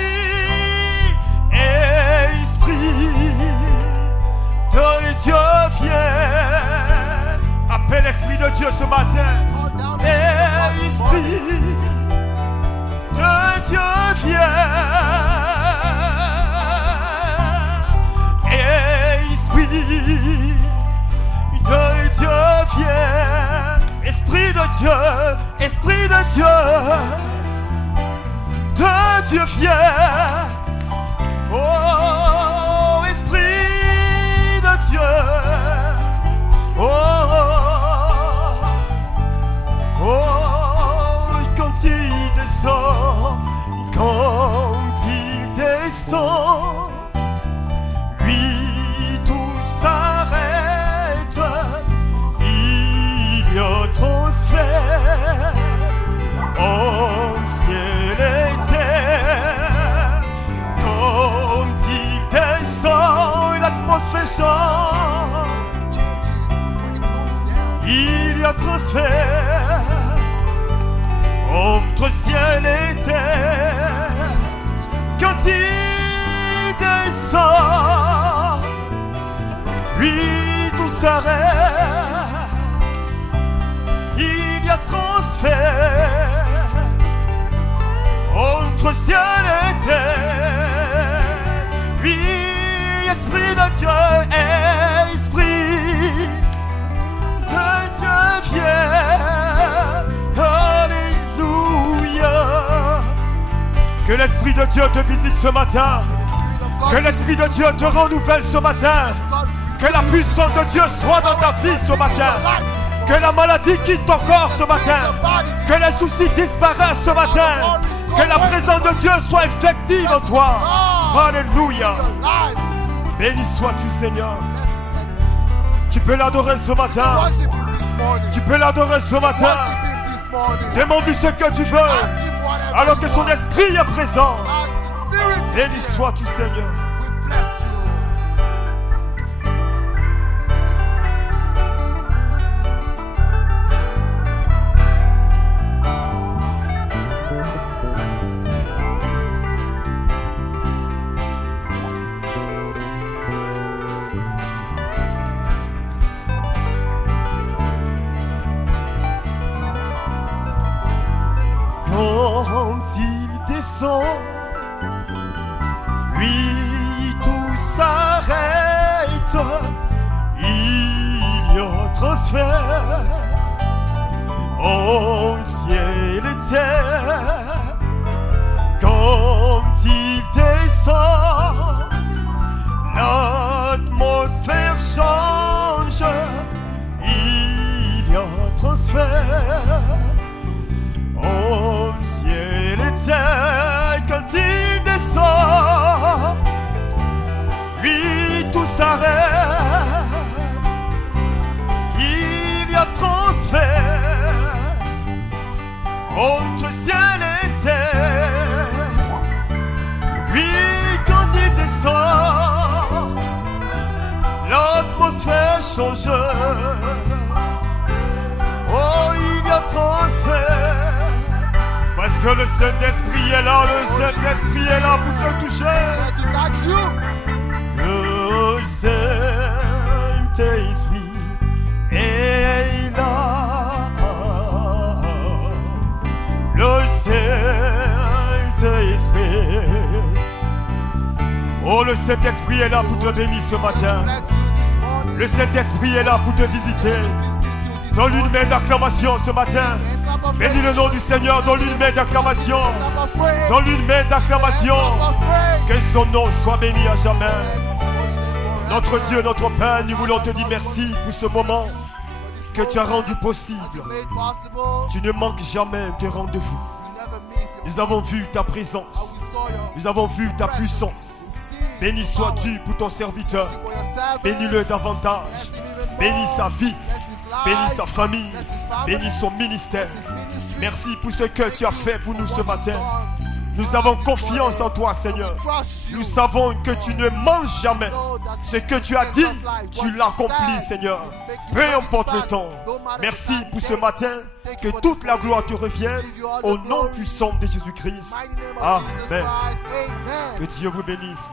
Esprit de Dieu viens. Appelle l'Esprit de Dieu ce matin. Esprit de Dieu viens. Esprit de Dieu viens. Esprit de Dieu, Esprit de Dieu viens. Oh, Esprit de Dieu. Oh, oh, quand il descend. Quand il descend, lui tout s'arrête, il y a transfert, homme, ciel et terre. Quand il descend, l'atmosphère change, il y a transfert entre ciel et terre. Quand il descend, s'arrête. Il y a transfert entre ciel et terre. Oui, Esprit de Dieu, Esprit de Dieu viens. Alléluia. Que l'Esprit de Dieu te visite ce matin. Que l'Esprit de Dieu te renouvelle ce matin. Que la puissance de Dieu soit dans ta vie ce matin. Que la maladie quitte ton corps ce matin. Que les soucis disparaissent ce matin. Que la présence de Dieu soit effective en toi. Alléluia. Béni sois-tu, Seigneur. Tu peux l'adorer ce matin. Tu peux l'adorer ce matin. Demande-lui ce que tu veux. Alors que son esprit est présent. Béni sois-tu, Seigneur. Quand il descend, oui, tout s'arrête. Il y a transfert en ciel et terre. Quand il descend, l'atmosphère change. Il y a transfert en ciel et terre. Quand il descend, oui, tout s'arrête. Il y a transfert entre ciel et terre. Oui, quand il descend, l'atmosphère change. Oh, il y a transfert. Parce que le Saint-Esprit est là, le Saint-Esprit est là pour te toucher. Le Saint-Esprit est là. Le Saint-Esprit. Oh, le Saint-Esprit est là pour te bénir ce matin. Le Saint-Esprit est là pour te visiter. Donne une main d'acclamation ce matin. Bénis le nom du Seigneur. Donne une main d'acclamation. Donne une main d'acclamation. Que son nom soit béni à jamais. Notre Dieu, notre Père, nous voulons te dire merci pour ce moment que tu as rendu possible. Tu ne manques jamais de rendez-vous. Nous avons vu ta présence. Nous avons vu ta puissance. Béni sois-tu pour ton serviteur. Bénis-le davantage. Bénis sa vie. Bénis sa famille. Bénis son ministère. Merci pour ce que tu as fait pour nous ce matin. Nous avons confiance en toi, Seigneur. Nous savons que tu ne manges jamais. Ce que tu as dit, tu l'accomplis, Seigneur. Peu importe le temps. Merci pour ce matin. Que toute la gloire te revienne au nom puissant de Jésus-Christ. Amen. Que Dieu vous bénisse.